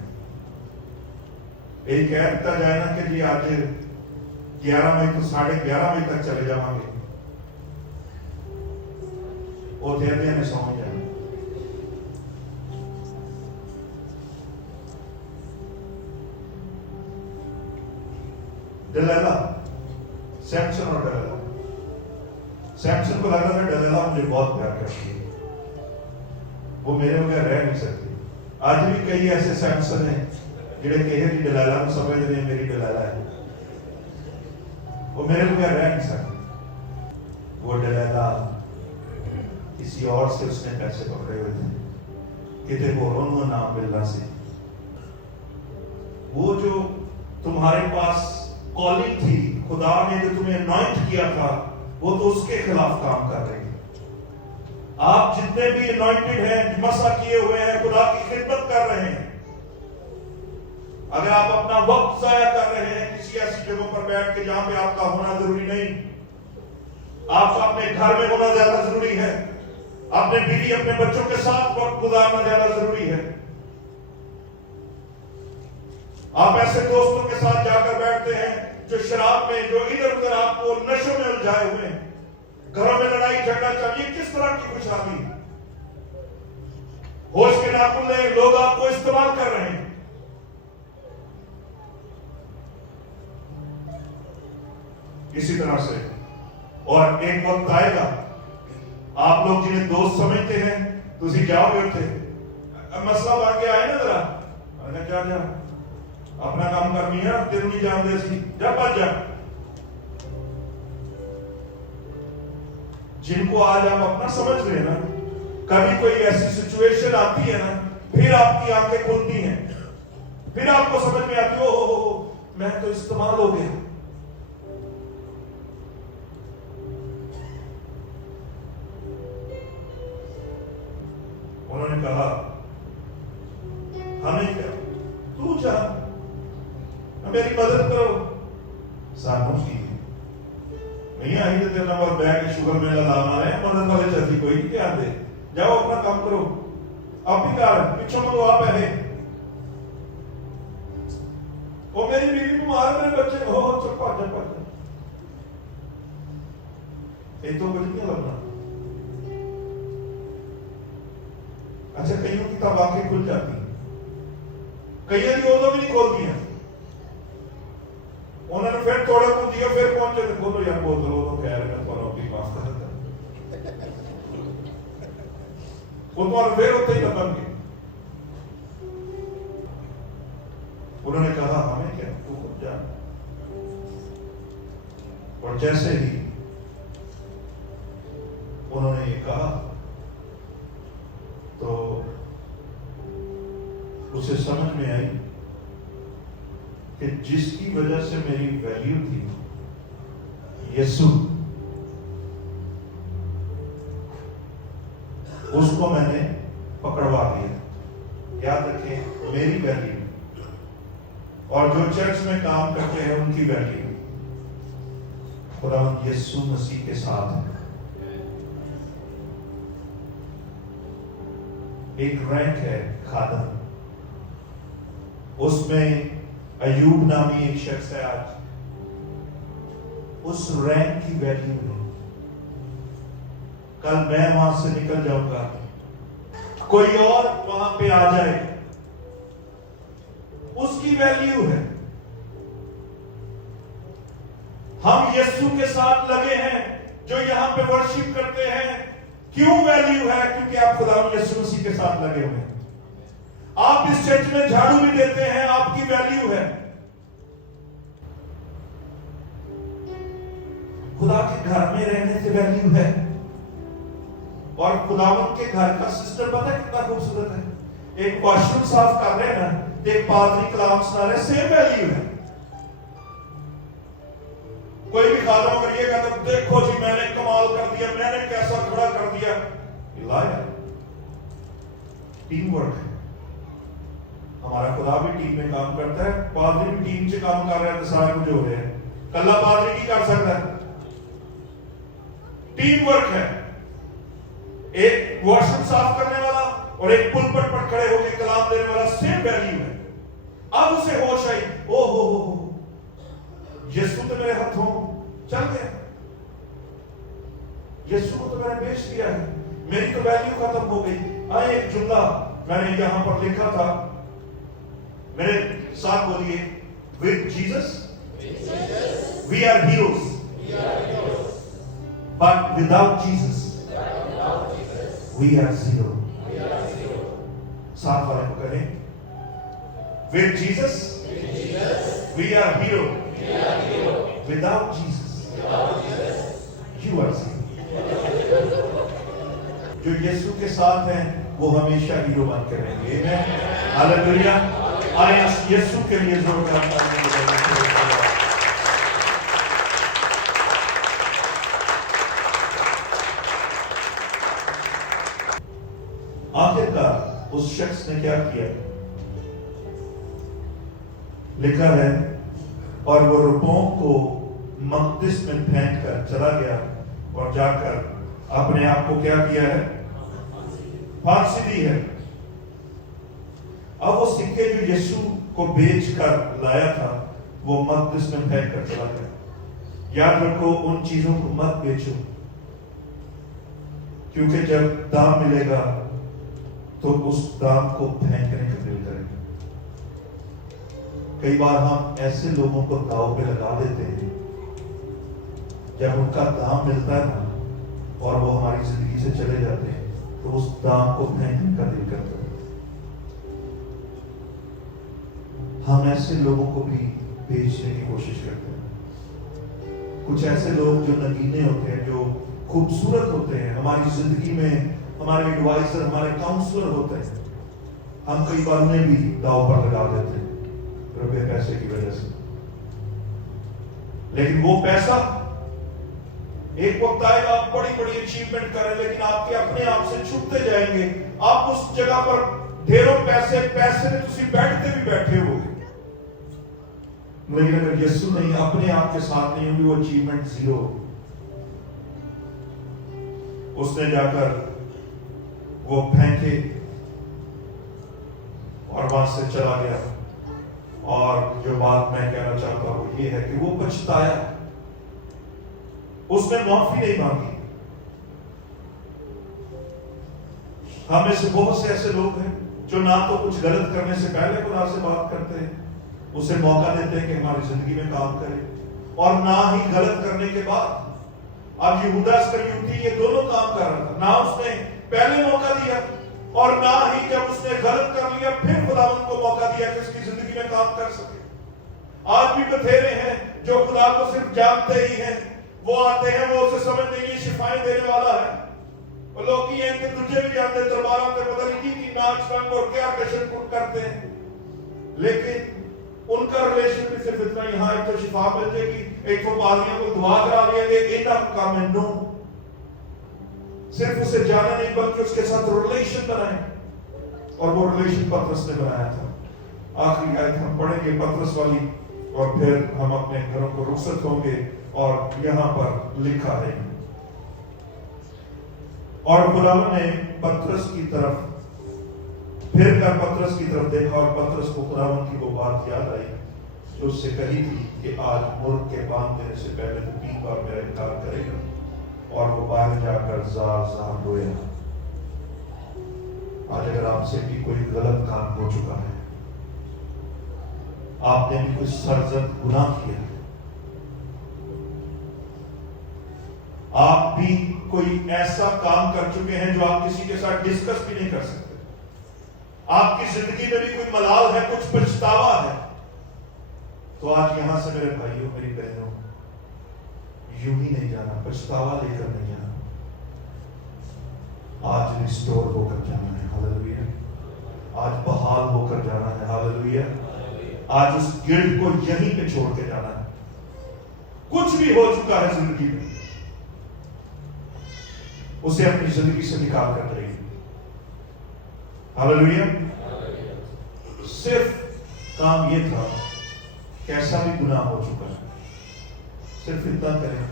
एक कह दिता जाए ना कि जी आज 11 बजे तो 11:30 बजे तक चले जावांगे, वो देर में सौ जाए। डिलीला, सैमसन और डिलीला। सैमसन को लगा था डिलीला मुझे बहुत प्यार करती है, वो मेरे बगैर रह नहीं सकती। आज भी कई ऐसे सैमसन हैं जिहड़े कहे जी डिलीला को समझते हैं मेरी डिलीला है, वो मेरे बगैर रह नहीं सकती। वो डिलीला किसी और से उसने पैसे पकड़े हुए थे, कितने होरों नाम मिलना से। वो जो तुम्हारे पास कॉलिंग थी, खुदा ने जो तुम्हें अनॉइंट किया था, वो तो उसके खिलाफ काम कर रही है। आप जितने भी अनॉइंटेड हैं, मसा किए हुए हैं, खुदा की खिदमत कर रहे हैं। अगर आप अपना वक्त जाया कर रहे हैं किसी ऐसी जगहों पर बैठ के जहां पे आपका होना जरूरी नहीं, आपका अपने घर में होना ज्यादा जरूरी है, अपने बीवी अपने बच्चों के साथ वक्त गुजारना ज्यादा जरूरी है। आप ऐसे दोस्तों के साथ जाकर बैठते हैं जो शराब में, जो इधर उधर आपको नशों में उलझाए हुए हैं, घरों में लड़ाई झगड़ा चाहिए, किस तरह की खुशहाली? होश के नाखून ले, लोग आपको इस्तेमाल कर रहे हैं। इसी तरह से और एक वक्त आएगा, आप लोग जिन्हें दोस्त समझते हैं, तुसी जाओगे उठे मसला बन के आए ना, जरा क्या जा अपना काम करनी है, तेरू नहीं जानते सी, जा भज जा। जिनको आज आप अपना समझ रहे हैं ना, कभी कोई ऐसी सिचुएशन आती है ना, फिर आपकी आंखें खुलती हैं, फिर आपको समझ में आती है, ओ मैं तो इस्तेमाल हो गया। उन्होंने कहा हमें क्या, तू जा, मेरी मदद करो। सानू की नहीं आई तो तेरा नंबर बैग शुगर मेला लाना है, मदद वाले चाची कोई नहीं ध्यान दे, जाओ अपना काम करो, आप भी कर पीछे मंगो आप है। वो मेरी बीवी बीमार, मेरे बच्चे हो चप्पा चप्पा, ये तो कुछ नहीं लगना। अच्छा, कईयों की तब आंखें खुल जाती हैं, कईयों की उदों भी नहीं खोलती हैं। उन्होंने फिर थोड़ा को दिया, फिर पहुंचे तो बोलो यार बोल दो, तो खैर मैं थोड़ा अपनी माफ कर देता, वो तो फिर होते ही बन गए। उन्होंने कहा हमें क्या, तू खुद जा। और जैसे ही उन्होंने ये कहा तो उसे समझ में आई कि जिसकी वजह से मेरी वैल्यू थी, यीशु, उसको मैंने पकड़वा दिया। याद रखें, मेरी वैल्यू और जो चर्च में काम करते हैं उनकी वैल्यू खुदा यीशु मसीह के साथ है। एक रैंक है खादम, उसमें अयूब नामी एक शख्स है, आज उस रैंक की वैल्यू है। कल मैं वहां से निकल जाऊंगा, कोई और वहां पे आ जाए, उसकी वैल्यू है। हम यीशु के साथ लगे हैं जो यहां पे वर्शिप करते हैं, क्यों वैल्यू है? क्योंकि आप खुदा यीशु मसीह के साथ लगे हुए हैं। आप इस चर्च में झाड़ू भी देते हैं, आपकी वैल्यू है। खुदा के घर में रहने से वैल्यू है। और खुदावंत के घर का सिस्टम पता है कितना खूबसूरत है। एक वॉशरूम साफ कर रहे हैं ना, एक पादरी कलाम सुना रहे, सेम वैल्यू है। कोई भी खादम अगर ये कहता देखो जी मैंने कमाल कर दिया, मैंने कैसा खड़ा कर दिया, टीम वर्क है। हमारा खुदा भी टीम में काम करता है, पादरी भी टीम से काम कर रहा है, तो सारे कुछ हो रहे हैं। कल्ला पादरी की कर सकता है, टीम वर्क है। एक वॉशरूम साफ करने वाला और एक पुलपट पर खड़े होकर कलाम देने वाला सेम वैल्यू है। अब उसे होश आई, ओ हो, यीशु तो मेरे हाथों चल गया, यीशु को तो मैंने बेच दिया है, मेरी तो वैल्यू खत्म हो गई। आए एक जुमला मैंने यहां पर लिखा था, मेरे साथ बोलिए, with Jesus we are heroes, but without Jesus we are zero. साथ वाले को करें, with Jesus we are hero, without Jesus you are zero. जो यीशु के साथ हैं वो हमेशा हीरो बन के रहेंगे। आमीन, हालेलुया। आइए यीशु के लिए जोरदार तालियां बजाएं। आखिरकार उस शख्स ने क्या किया? लिखा है, और वो रुपयों को मकदिस में फेंक कर चला गया और जाकर अपने आप को क्या किया है? फांसी दी है। अब वो सिक्के जो यीशु को बेच कर लाया था वो मकदिस में फेंक कर चला गया। याद रखो, उन चीजों को मत बेचो, क्योंकि जब दाम मिलेगा तो उस दाम को फेंकने का दिल करेगा। कई बार हम ऐसे लोगों को दाव पे लगा देते हैं, जब उनका दाम मिलता है ना और वो हमारी जिंदगी से चले जाते हैं तो उस दाम को फेंकने का दिल करता है। हम ऐसे लोगों को भी बेचने की कोशिश करते हैं। कुछ ऐसे लोग जो नगीने होते हैं, जो खूबसूरत होते हैं, हमारी जिंदगी में हमारे एडवाइजर, हमारे काउंसलर होते हैं, हम कई बार उन्हें भी दाव पर लगा देते हैं रुपए पैसे की वजह से। लेकिन वो पैसा एक वक्त आएगा, आप बड़ी बड़ी अचीवमेंट करें, लेकिन आपके अपने आप से छूटते जाएंगे। आप उस जगह पर ढेरों पैसे में तुसी बैठते भी बैठे होगे, लेकिन अगर यीशु नहीं अपने आप के साथ नहीं होगी, वो अचीवमेंट जीरो। उसने जाकर वो फेंके और वहां से चला गया। और जो बात मैं कहना चाहता हूं वो ये है कि वो पछताया, उसने माफी नहीं मांगी। हम में से बहुत से ऐसे लोग हैं जो ना तो कुछ गलत करने से पहले खुदा से बात करते हैं, उसे मौका देते हैं कि हमारी जिंदगी में काम करे, और ना ही गलत करने के बाद। अब यहूदा इस्करियोती ये दोनों काम कर रहा था, ना उसने पहले मौका दिया और ना ही जब उसने गलत कर लिया फिर खुदावंद को मौका दिया कि उसकी जिंदगी में काम कर सके। आज भी बथेरे हैं जो खुदा को सिर्फ जानते ही हैं, वो आते हैं, वो उसे समझते हैं ये शिफाएं देने वाला है, और लोग ये कि तुझे भी जानते दरबारों में पता नहीं की नाच रंग और क्या कशन करते हैं, लेकिन उनका रिलेशन भी सिर्फ इतना ही, हाँ एक तो शिफा मिल जाएगी, एक तो पादरियों को दुआ करा देंगे, इनका काम है। नो, सिर्फ उसे जाना नहीं बल्कि उसके साथ रिलेशन बनाए, और वो रिलेशन पतरस ने बनाया था। आखिरी आयत हम पढ़ेंगे पतरस वाली, और फिर हम अपने घरों को रुखसत होंगे। और यहां पर लिखा है, और खुदावंद ने पतरस की तरफ फिर कर पतरस की तरफ देखा, और पतरस को खुदावंद की वो बात याद आई जो उससे कही थी कि आज मुर्ग के बांध देने से पहले तो 3 बार मेरा इनकार करेगा। और वो बाहर जाकर जार रोया। आज अगर आपसे भी कोई गलत काम हो चुका है, आपने भी कुछ सरजद गुनाह किया, आप भी कोई ऐसा काम कर चुके हैं जो आप किसी के साथ डिस्कस भी नहीं कर सकते, आपकी जिंदगी में भी कोई मलाल है, कुछ पछतावा है, तो आज यहां से मेरे भाइयों मेरी बहनों यूं ही नहीं जाना, पछतावा लेकर नहीं जाना, आज रिस्टोर होकर जाना है। हालेलुया। आज बहाल होकर जाना है। हालेलुया। आज उस गिल्ट को यहीं पे छोड़ के जाना है। कुछ भी हो चुका है जिंदगी में, उसे अपनी जिंदगी से निकाल कर देगी। हालेलुया। सिर्फ काम ये था, कैसा भी गुनाह हो चुका है, सिर्फ इतना करें,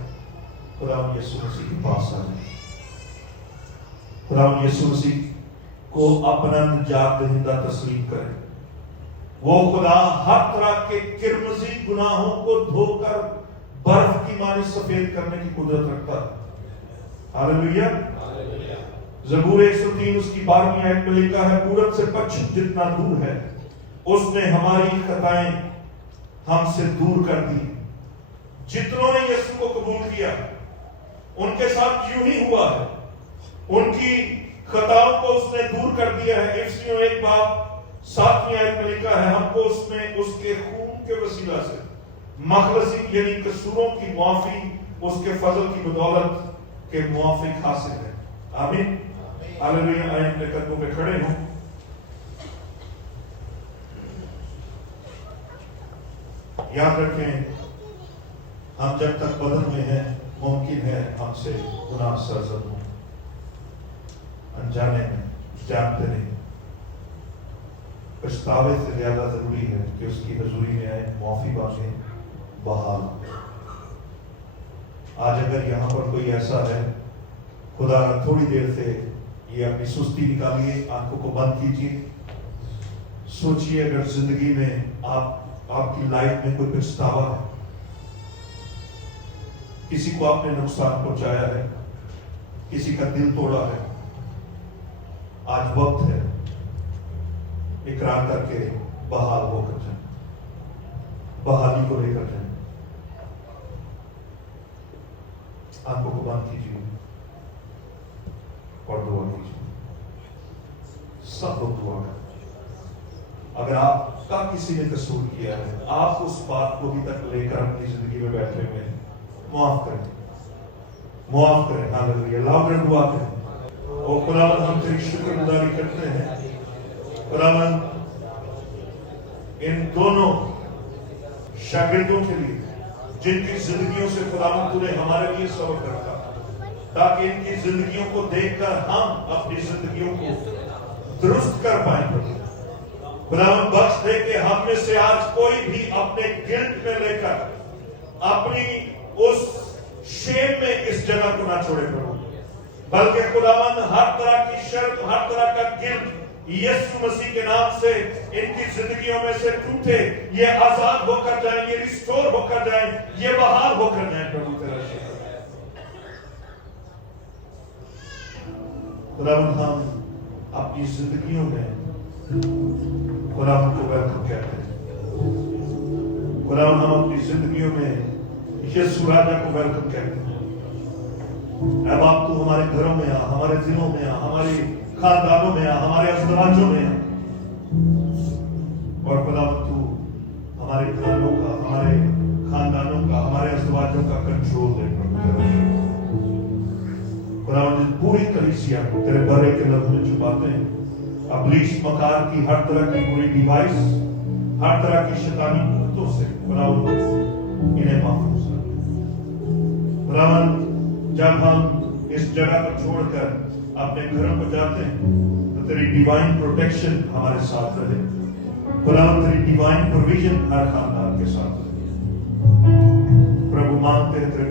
खुदावंद यीशु मसीह के पास आ जाए, खुदावंद यीशु मसीह को अपना निजात दहिंदा तस्लीम करें। वो खुदा हर तरह के किरमजी गुनाहों को धोकर बर्फ की मानी सफेद करने की कुदरत रखता है। हालेलुया। ज़बूर 103 उसकी 12वीं आयत में लिखा है, पूरब से पश्चिम जितना दूर है, उसने हमारी खताएं हमसे दूर कर दी। जितनों ने यीशु को कबूल किया उनके साथ यूं ही हुआ है, उनकी खताओं को उसने दूर कर दिया है। इफ्सियों 1:7 आयत में लिखा है, हमको उसमें उसके खून के वसीला से मखलसी यानी कसूरों की मुआफी, उसके फजल की बदौलत के मुआफिक हासिल है। आमीन। हालेलुया। आइए अपने कदमों पे खड़े हों। याद रखें, हम जब तक बदन में हैं, मुमकिन है हमसे गुनाह सरजद हो, अनजाने में, जानते नहीं। पछतावे से ज्यादा जरूरी है कि उसकी हजूरी में आए, माफी मांगे, बहाल। आज अगर यहाँ पर कोई ऐसा है, खुदा थोड़ी देर से ये अपनी सुस्ती निकालिए, आंखों को बंद कीजिए, सोचिए अगर जिंदगी में आपकी लाइफ में कोई पछतावा है, किसी को आपने नुकसान पहुंचाया है, किसी का दिल तोड़ा है, आज वक्त है इकरार करके बहाल होकर जाए, बहाली को लेकर जाए। आंखों को बंद कीजिए और दुआ कीजिए। सब लोग दुआ करें। अगर आपका किसी ने कसूर किया है, आप उस बात को भी तक लेकर अपनी जिंदगी में बैठे हुए हैं, माफ करें, माफ करें। हालेलुया। लाउडर दुआ करें। और खुदावंद हम तेरी शुक्रगुजारी करते हैं, खुदावंद इन दोनों शागिर्दों के लिए जिनकी जिंदगियों से खुदावंद तूने हमारे लिए सबक रखा, ताकि इनकी जिंदगियों को देखकर हम अपनी जिंदगियों को दुरुस्त कर पाएंगे। खुदावंद बख्श दे कि हम में से आज कोई भी अपने गिल्ट में लेकर अपनी उस शेम में इस जगह को ना छोड़े प्रभु, बल्कि खुदावंद हर तरह की शर्त, हर तरह का गिल्ट यीशु मसीह के नाम से इनकी जिंदगियों में से टूटे, ये आजाद होकर जाए, ये रिस्टोर होकर जाए, ये बहाल होकर जाए। प्रभु तेरा शुक्र। खुदावंद हम अपनी जिंदगियों में खुदावंद को वेलकम कहते हैं। खुदावंद हम अपनी जिंदगियों में यीशु राजा को वेलकम कहते हैं। अब आप तू हमारे घरों में आ, हमारे जिलों में आ, हमारे खानदानों में आ, हमारे अजदवाजों में आ, और खुदावंद तू हमारे घरों का, हमारे खानदानों का, हमारे अजदवाजों का कंट्रोल ले। खुदावंद पूरी कलीसिया तेरे बड़े के लफ्ज़ में छुपाते हैं। अबलीस मकार की हर तरह की बुरी डिवाइस, हर तरह की शैतानी कुत्तों से खुदावंद इन्हें महफूज कर। खुदावंद जब हम इस जगह को छोड़कर अपने घरों को जाते हैं तो तेरी डिवाइन प्रोटेक्शन हमारे साथ रहे। खुदावंद तेरी डिवाइन प्रोविजन हर खानदान के साथ रहे। प्रभु मांगते हैं तेरे